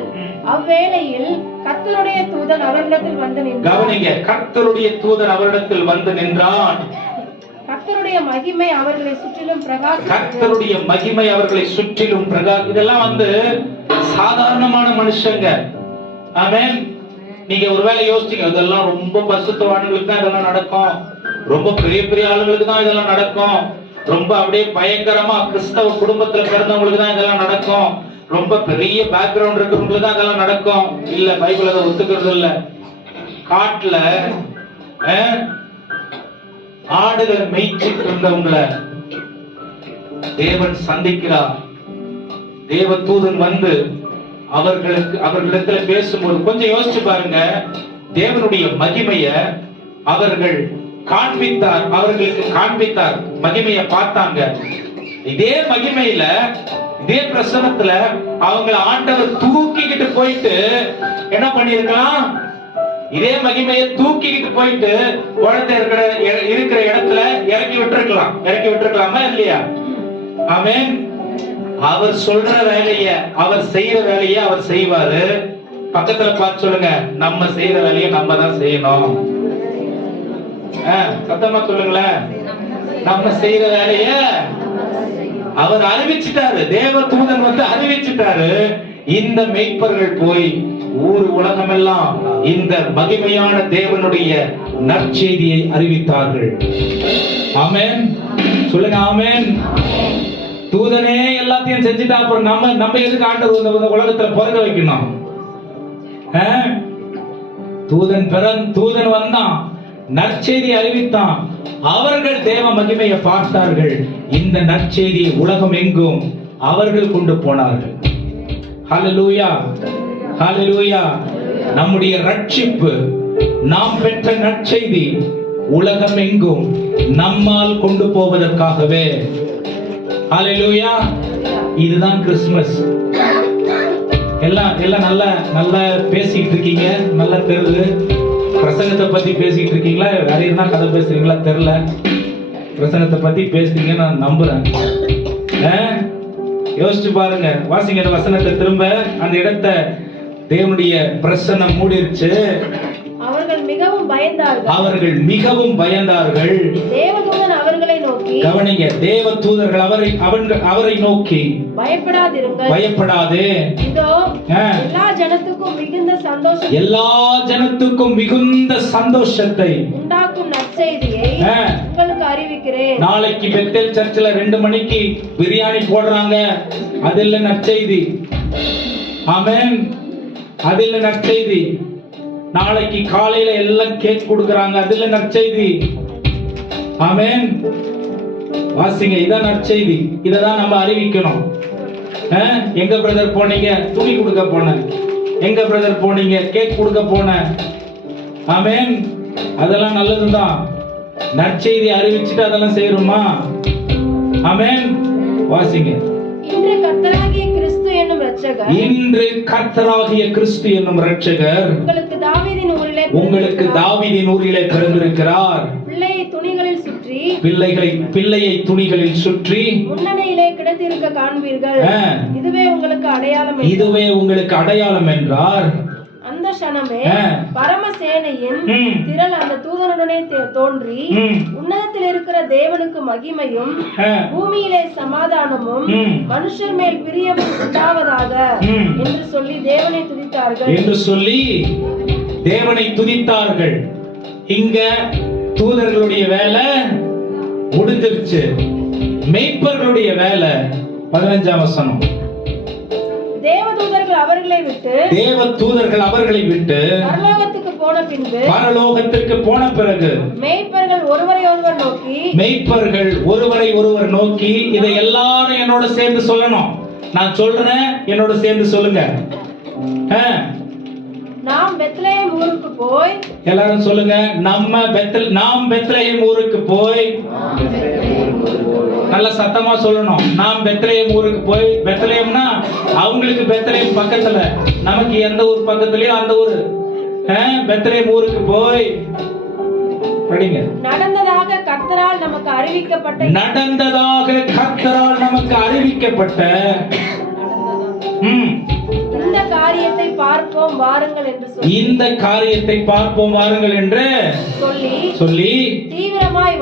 அவ்வேளையில் கர்த்தருடைய தூதன் அவரிடத்தில் வந்து நின்றான். கவனிங்க, கர்த்தருடைய தூதன் அவரிடத்தில் வந்து நின்றான். கர்த்தருடைய மகிமை அவர்களை சுற்றிலும் பிரகாசித்தது. கர்த்தருடைய மகிமை அவர்களை சுற்றிலும் இதெல்லாம் வந்து சாதாரணமான மனுஷங்க. ஆமென். நீங்க ஒருவேளை யோசிச்சீங்க, இதெல்லாம் ரொம்ப பரிசுத்தவான்களுக்கு தான் இதெல்லாம் நடக்கும், ரொம்ப பெரிய பெரிய ஆளுங்களுக்கு தான் இதெல்லாம் நடக்கும், ரொம்ப அப்படியே பயங்கரமா கிறிஸ்தவ குடும்பத்துல பிறந்தவங்களுக்கு தான் இதெல்லாம் நடக்கும், ரொம்ப பெரிய பேக்ரவுண்ட் இருக்கிறவங்களுக்கு தான் இதெல்லாம் நடக்கும். இல்ல, பைபிள் அதை ஒத்துக்கிறது இல்ல. காட்டுல ஆடுகளை மேய்ச்சிட்டு இருந்தவங்கள தேவன் சந்திக்கிறார். தேவ தூதன் வந்து அவர்களிடத்துல பேசும்போது கொஞ்சம் யோசிச்சு பாருங்க. தேவனுடைய மகிமைய அவர்கள் அவர்களுக்கு காண்பித்தார். மகிமைய பார்த்தாங்க. இதே மகிமையில இதே பிரசனத்துல அவங்களை ஆண்டவர் தூக்கிக்கிட்டு போயிட்டு என்ன பண்ணிருக்கலாம்? இதே மகிமையை தூக்கிக்கிட்டு போயிட்டு குழந்தை இருக்கிற இடத்துல இறக்கி விட்டுருக்கலாமா இல்லையா? ஆமென். அவர் சொல்ற வேலைய, அவர் செய்யற வேலைய அவர் செய்வாரு. பக்கத்துல பார்த்து சொல்லுங்க, நம்ம செய்யற வேலையை நம்ம தான் செய்யணும். சத்தமா சொல்லுங்களேன். நம்ம செய்யற வேலைய அவர் அறிவிச்சிட்டாரு. தேவ தூதன் வந்து அறிவிச்சிட்டாரு. இந்த மேய்ப்பர்கள் போய் ஊர் உலகமெல்லாம் இந்த மகிமையான தேவனுடைய நற்செய்தியை அறிவித்தார்கள். ஆமென். சொல்லுங்க ஆமென். தூதனே எல்லாத்தையும் செஞ்சுட்டா அப்புறம் நம்ம எதுக்கு ஆண்டவர் இந்த உலகத்துல பிறக்க வைக்கணும்? தூதன் வந்தான், நற்செய்தி அறிவித்தான். அவர்கள் தேவ மகிமையை பார்த்தார்கள். இந்த நற்செய்தியை உலகம் எங்கும் அவர்கள் கொண்டு போனார்கள். ஹல்லேலூயா, ஹல்லேலூயா. நம்முடைய ரட்சிப்பு, நாம் பெற்ற நற்செய்தி உலகம் எங்கும் நம்மால் கொண்டு போவதற்காகவே. ஹல்லேலூயா. இதுதான் கிறிஸ்துமஸ். எல்லாம் நல்லா பேசிக்கிட்டு இருக்கீங்க, நல்லா தெரியுது. பிரசங்கத்தை பத்தி பேசிக்கிட்டு இருக்கீங்களா, வேற என்ன கதை பேசுறீங்களா தெரியல. பிரசங்கத்தை பத்தி பேசுறீங்க நான் நம்புறேன். யோசிச்சு பாருங்க. வாசிங்க இந்த வசனத்தை திரும்ப. அந்த இடத்தை தேவனுடைய பிரசன்னம் மூடிருச்சு. அவர்கள் மிகவும் மிகவும் பயந்தார்கள். அவர்கள் மிகவும் பயந்தார்கள். தேவதூதன் அவர்களை நோக்கி, கவனிங்க, தேவ தூதர்கள் அவரை நோக்கி, பயப்படாதிருங்கள், பயப்படாதே, இதோ ஆ. எல்லா ஜனத்துக்கும் மிகுந்த சந்தோஷம் எல்லா ஜனத்துக்கும் மிகுந்த சந்தோஷத்தை உண்டாக்கும் நற்செய்தியை ஆ. உங்களுக்கு அறிவிக்கிறேன். நாளைக்கு பெத்தேல் சர்ச்சில் 2 மணிக்கு பிரியாணி போடுறாங்க, அது இல்ல நற்செய்தி. ஆமென். அது இல்ல நற்செய்தி. நாளைக்கு காலையில எல்லாம் கேக் கொடுக்கறாங்க, அது இல்ல நற்செய்தி. ஆமென். வாசிங்க, இதான் நற்செய்தி. இததான் நம்ம அறிவிக்கணும். எங்க பிரதர் போனீங்க? துணி கொடுக்க போனேன். எங்க பிரதர் போனீங்க? கேக் கொடுக்க போனேன். ஆமென். அதெல்லாம் நல்லதுதான். நற்செய்தி அறிவிச்சுட்டு அதெல்லாம் செய்யணுமா? ஆமென். வாசிங்க. இன்று கர்த்தராகிய கிறிஸ்து என்னும் இரட்சகர், இன்று கர்த்தராகிய கிறிஸ்து என்னும் இரட்சகர் உங்களுக்கு தாவீதின் ஊரிலே பிறந்திருக்கிறார். பிள்ளையை துணிகளில் சுற்றி, பிள்ளையை துணிகளில் சுற்றி முன்னணியிலே கிடத்திருக்க காண்பீர்கள். இதுவே உங்களுக்கு அடையாளம் என்றார். அந்த சனமே பரமசேனையின் திரள் அந்த தூதனுடனே தோன்றி, உன்னதத்தில் இருக்கிற தேவனுக்கு மகிமையும் பூமியிலே சமாதானமும் மனுஷர் மேல் பிரியமும் உண்டாவதாக என்று சொல்லி தேவனை துதித்தார்கள். இங்க தூதர்களுடைய வேலை முடிஞ்சிருச்சு. மேய்ப்பர்களுடைய வேலை 15ஆம் வசனம். தேவதூதர்கள் அவர்களை விட்டு பரலோகத்துக்கு போன பிறகு மேய்ப்பர்கள் ஒருவரை ஒருவர் நோக்கி, இதை எல்லாரும் என்னோட சேர்ந்து சொல்லணும். நான் சொல்றேன், என்னோட சேர்ந்து சொல்லுங்க. நாம் பெத்லகேம் ஊருக்கு போய், எல்லாரும் சொல்லுங்க, நாம் பெத்லகேம் ஊருக்கு போய். நல்ல சத்தமா சொல்லணும். நாம் பெத்லகேம் ஊருக்கு போய். பெத்லகேம்னா அவங்களுக்கு பெத்லகேம் பக்கத்துல, நமக்கு எந்த ஊர் பக்கத்துலயோ அந்த ஊர். பெத்லகேம் ஊருக்கு போய் படிங்க. நடந்ததாக கர்த்தரால் நமக்கு அறிவிக்கப்பட்ட இந்த காரியத்தை பார்ப்போம் வாருங்கள் என்று சொல்லி தீவிரமாய்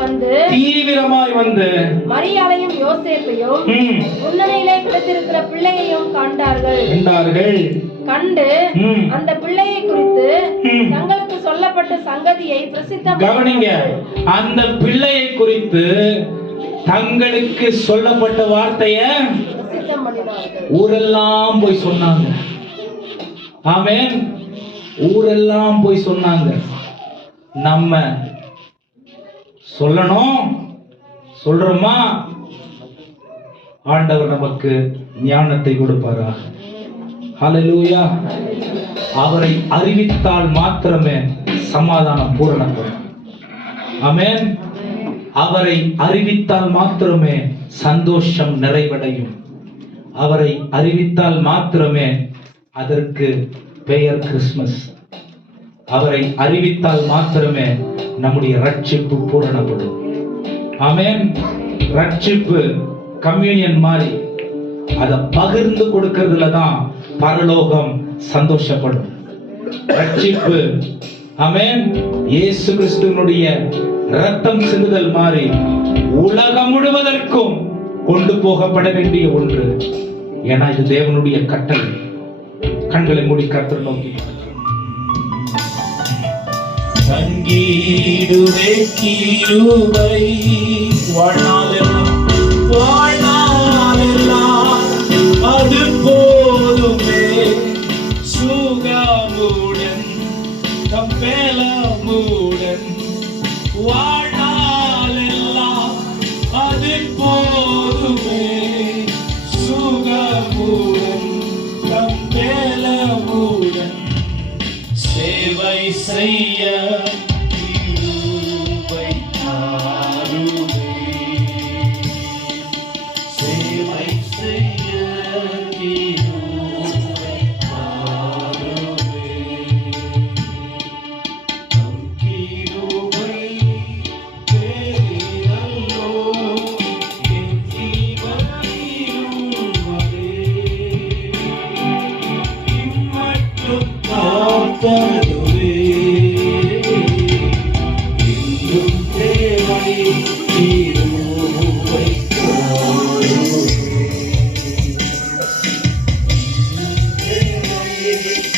வந்து மரியாளையும் யோசேப்பையும் முன்னணியிலே கிடத்திருக்கிற பிள்ளையையும் கண்டார்கள். கண்டு அந்த பிள்ளையை குறித்து தங்களுக்கு சொல்லப்பட்ட சங்கதியை பிரசித்தம். கவனிங்க, அந்த பிள்ளையை குறித்து தங்களுக்கு சொல்லப்பட்ட வார்த்தையை ஊரெல்லாம் போய் சொன்னாங்க. ஆமென். ஊரெல்லாம் போய் சொன்னாங்க. நம்ம சொல்லணும், சொல்றோமா? ஆண்டவர் நமக்கு ஞானத்தை கொடுப்பாராக. ஹல்லேலூயா. அவரை அறிவித்தால் மாத்திரமே சமாதானம் பூரணப்படும். ஆமென். அவரை அறிவித்தால் மாத்திரமே சந்தோஷம் நிறைவடையும். அவரை அறிவித்தால் மாத்திரமே அதற்கு பெயர் கிறிஸ்துமஸ். அவரை அறிவித்தால் மாத்திரமே நம்முடைய ரட்சிப்பு பூரணப்படும். ஆமென். ரட்சிப்பு கம்யூனியன் மாதிரி அதை பகிர்ந்து கொடுக்கிறதுல தான் பரலோகம் சந்தோஷப்படும். ரட்சிப்பு, ஆமென், இயேசு கிறிஸ்துவினுடைய ரத்தம் சிந்துதல் மாதிரி உலகம் முழுவதற்கும் கொண்டு போகப்பட வேண்டிய ஒன்று. ஏன்னா இது தேவனுடைய கட்டளை. கண்களை மூடி கர்த்தரை நோக்கி சங்கீடுவே கிருபை வாழ்நாளெல்லாம் அது போதுமே. சுகமுடன் கம்பேலமுடன் வாழ்நாளெல்லாம் அது போதுமே. சுகமுடன் கம்பேலமுடன் சேவை செய்ய கிருபை தாருமே. கொடுக்கிறதில்லை